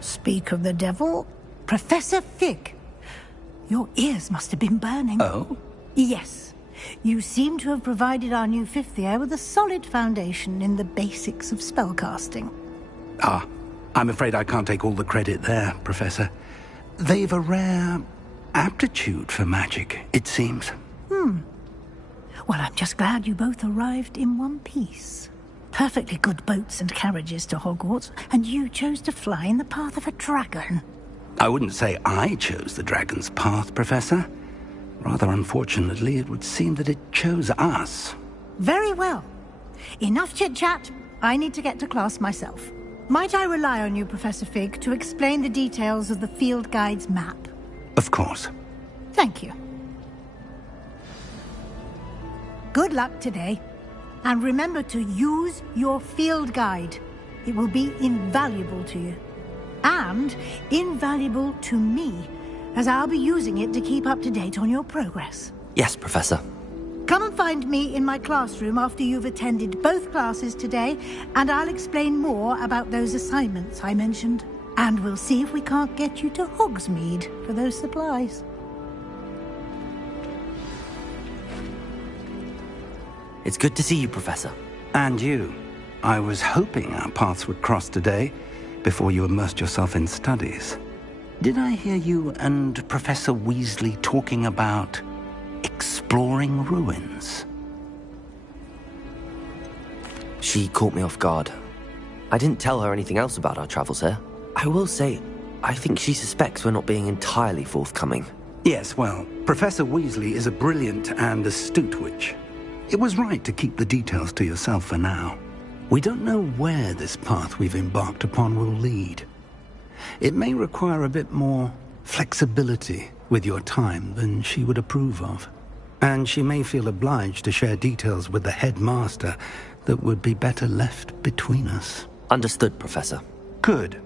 Speak of the devil, Professor Fig. Your ears must have been burning. Oh? Yes. You seem to have provided our new fifth year with a solid foundation in the basics of spellcasting. Ah, I'm afraid I can't take all the credit there, Professor. They've a rare aptitude for magic, it seems. Well, I'm just glad you both arrived in one piece. Perfectly good boats and carriages to Hogwarts, and you chose to fly in the path of a dragon. I wouldn't say I chose the dragon's path, Professor. Rather unfortunately, it would seem that it chose us. Very well. Enough chit-chat. I need to get to class myself. Might I rely on you, Professor Fig, to explain the details of the field guide's map? Of course. Thank you. Good luck today. And remember to use your field guide. It will be invaluable to you. And invaluable to me, as I'll be using it to keep up to date on your progress. Yes, Professor. Come and find me in my classroom after you've attended both classes today, and I'll explain more about those assignments I mentioned. And we'll see if we can't get you to Hogsmeade for those supplies. It's good to see you, Professor. And you. I was hoping our paths would cross today, before you immersed yourself in studies. Did I hear you and Professor Weasley talking about exploring ruins? She caught me off guard. I didn't tell her anything else about our travels here. I will say, I think she suspects we're not being entirely forthcoming. Yes, well, Professor Weasley is a brilliant and astute witch. It was right to keep the details to yourself for now. We don't know where this path we've embarked upon will lead. It may require a bit more flexibility with your time than she would approve of. And she may feel obliged to share details with the headmaster that would be better left between us. Understood, Professor. Good.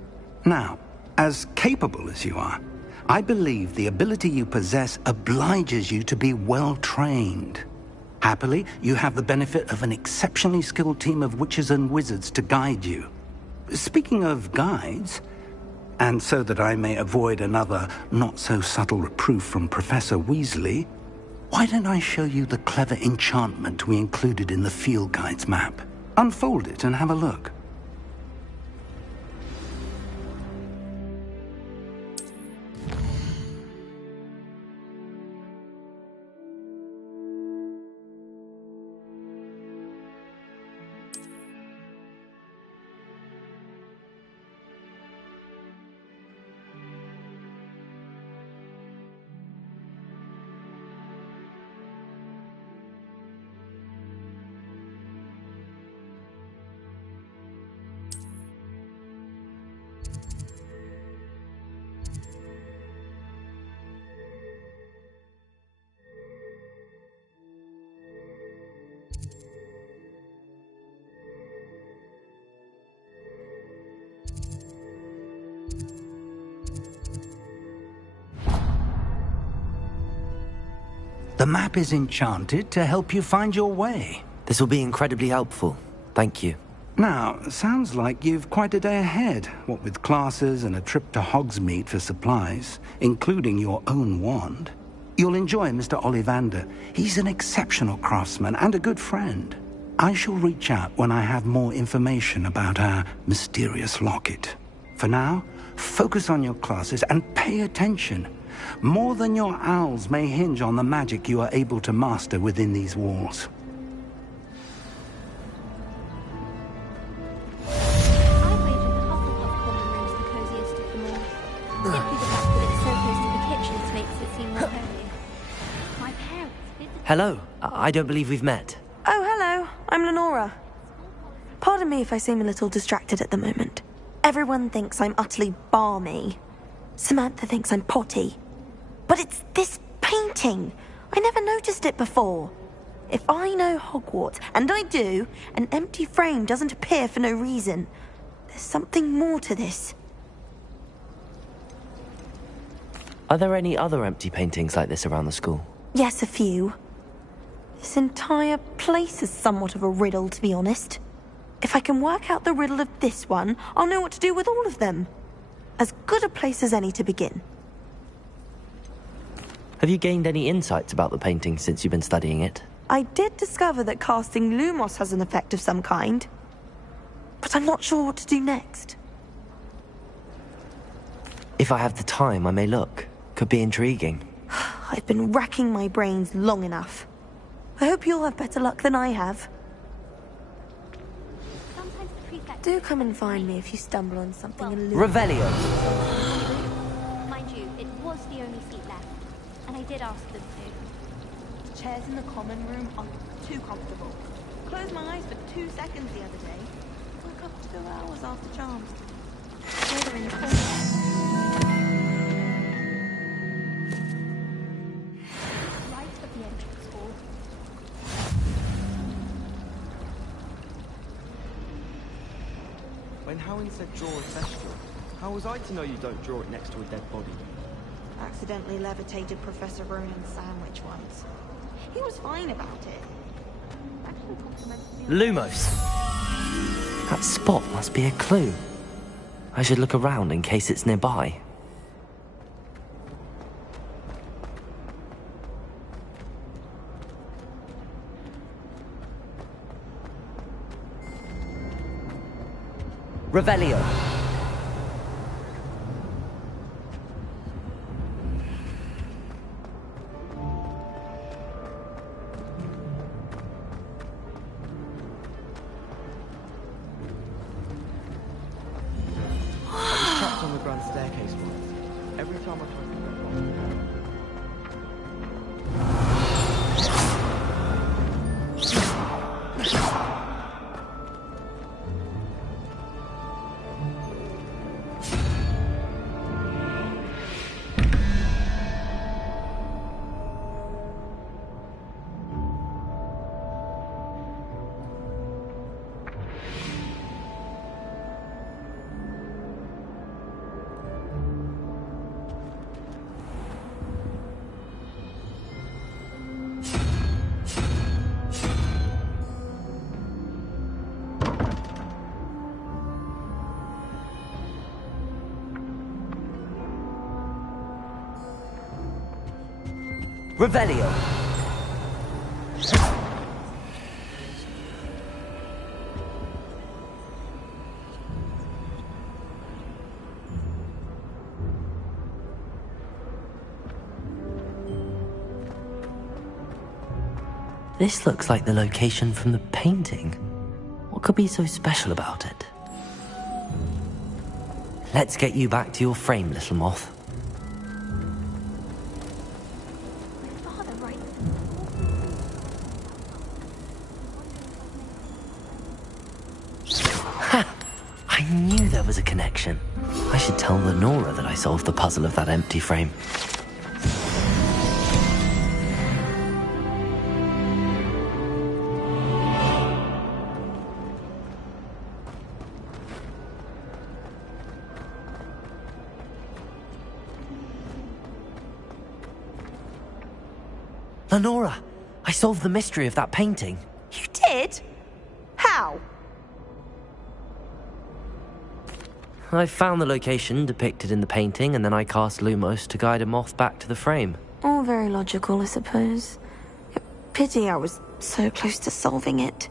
Now, as capable as you are, I believe the ability you possess obliges you to be well-trained. Happily, you have the benefit of an exceptionally skilled team of witches and wizards to guide you. Speaking of guides, and so that I may avoid another not-so-subtle reproof from Professor Weasley, why don't I show you the clever enchantment we included in the field guide's map? Unfold it and have a look. The map is enchanted to help you find your way. This will be incredibly helpful. Thank you. Now, sounds like you've quite a day ahead, what with classes and a trip to Hogsmeade for supplies, including your own wand. You'll enjoy Mr. Ollivander. He's an exceptional craftsman and a good friend. I shall reach out when I have more information about our mysterious locket. For now, focus on your classes and pay attention. More than your owls may hinge on the magic you are able to master within these walls. Hello. I don't believe we've met. Oh, hello. I'm Lenora. Pardon me if I seem a little distracted at the moment. Everyone thinks I'm utterly balmy. Samantha thinks I'm potty. But it's this painting. I never noticed it before. If I know Hogwarts, and I do, an empty frame doesn't appear for no reason. There's something more to this. Are there any other empty paintings like this around the school? Yes, a few. This entire place is somewhat of a riddle, to be honest. If I can work out the riddle of this one, I'll know what to do with all of them. As good a place as any to begin. Have you gained any insights about the painting since you've been studying it? I did discover that casting Lumos has an effect of some kind. But I'm not sure what to do next. If I have the time, I may look. Could be intriguing. I've been racking my brains long enough. I hope you'll have better luck than I have. Sometimes the prefect... Do come and find me if you stumble on something a little... Revelio. Mind you, it was the only seat left, and I did ask them to. The chairs in the common room are too comfortable. Closed my eyes for 2 seconds the other day. Woke up 2 hours after charms. Further in the Right at the entrance hall. When Howin said draw a Thestral, how was I to know you don't draw it next to a dead body? accidentally levitated Professor Ronan's sandwich once. He was fine about it. Lumos. That spot must be a clue. I should look around in case it's nearby. Revelio. Trapped on the grand staircase once. Every time I try to get off. Revelio. This looks like the location from the painting. What could be so special about it? Let's get you back to your frame, little moth. I knew there was a connection. I should tell Lenora that I solved the puzzle of that empty frame. Lenora, I solved the mystery of that painting. You did? How? I found the location depicted in the painting, and then I cast Lumos to guide a moth back to the frame. All very logical, I suppose. Pity I was so close to solving it.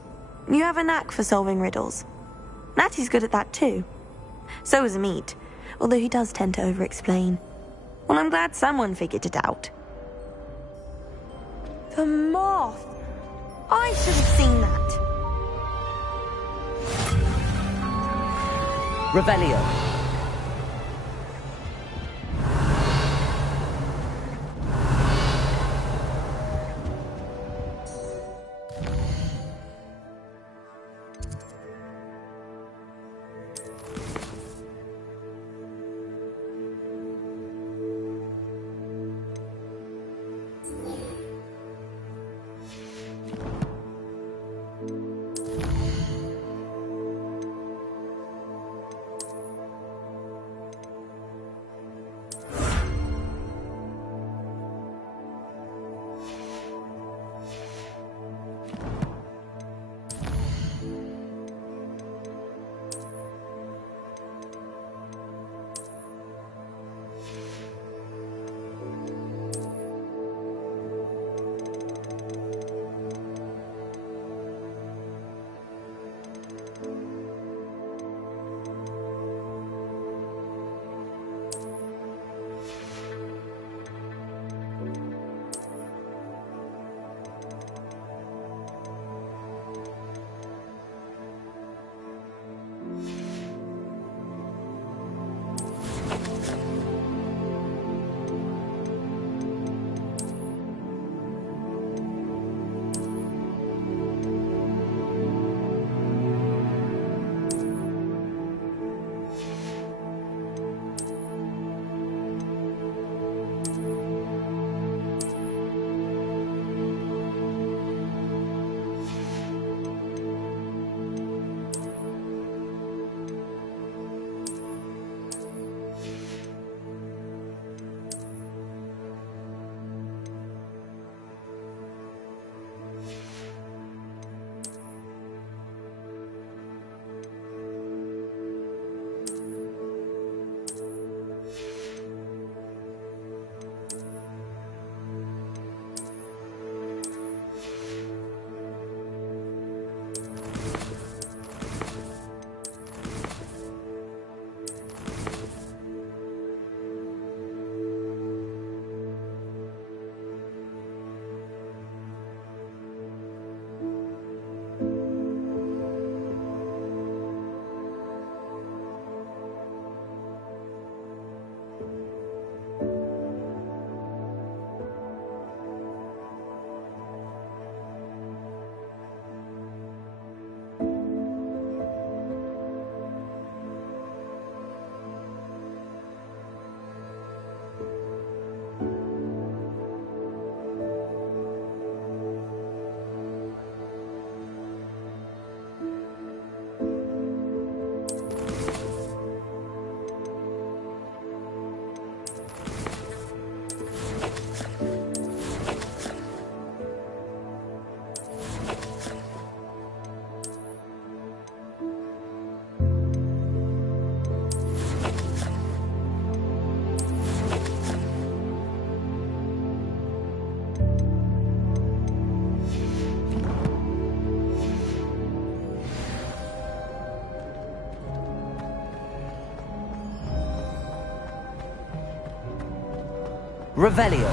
You have a knack for solving riddles. Natty's good at that too. So is Amit, although he does tend to over-explain. Well, I'm glad someone figured it out. The moth! I should have seen that. Revelio. Revelio.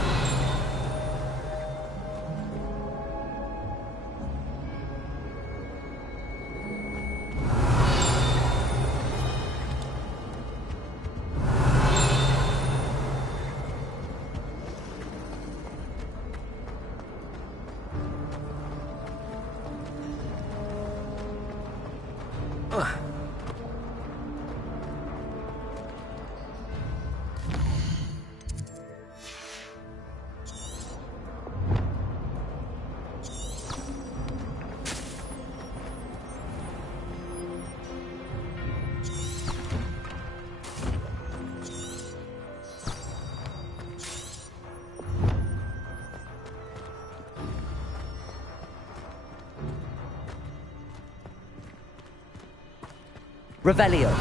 Revelio.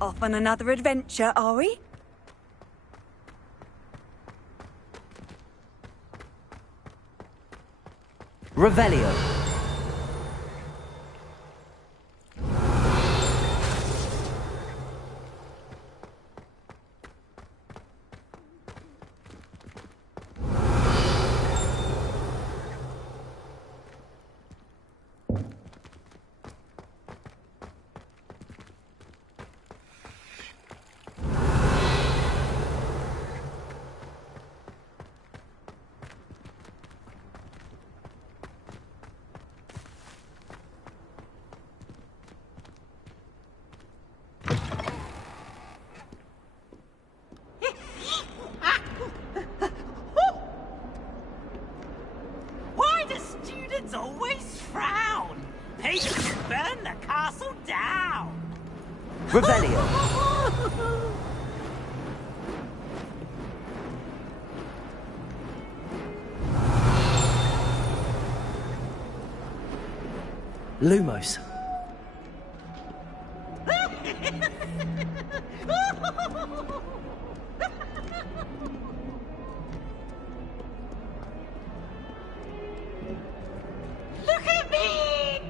Off on another adventure, are we? Revelio. Why do students always frown? They should burn the castle down! Revelio. Lumos. Look at me!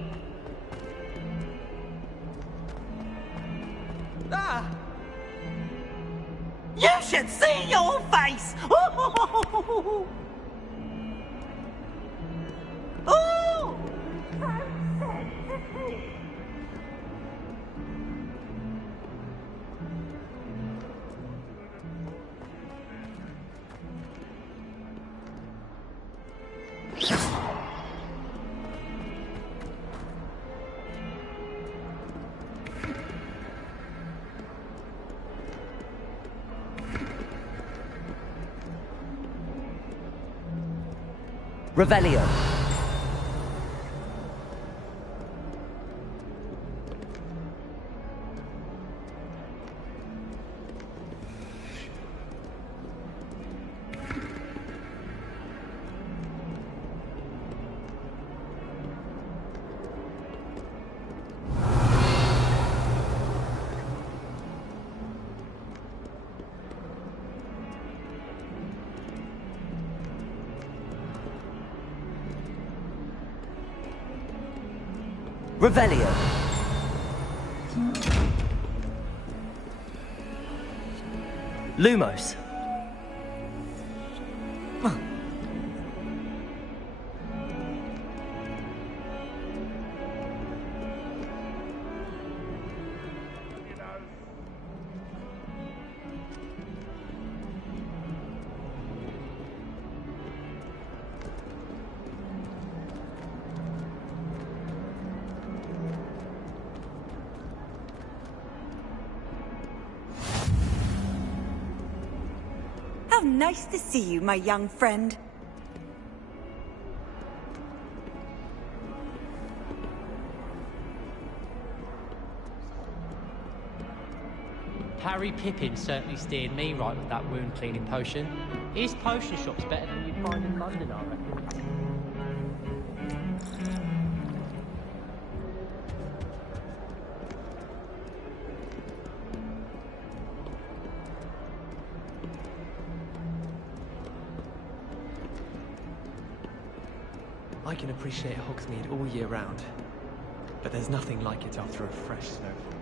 Ah! You should see your face! Oh! Revelio. Revelio. Lumos. How nice to see you, my young friend. Harry Pippin certainly steered me right with that wound cleaning potion. His potion shop's better than you'd find in London, I reckon. I can appreciate Hogsmeade all year round, but there's nothing like it after a fresh snowfall.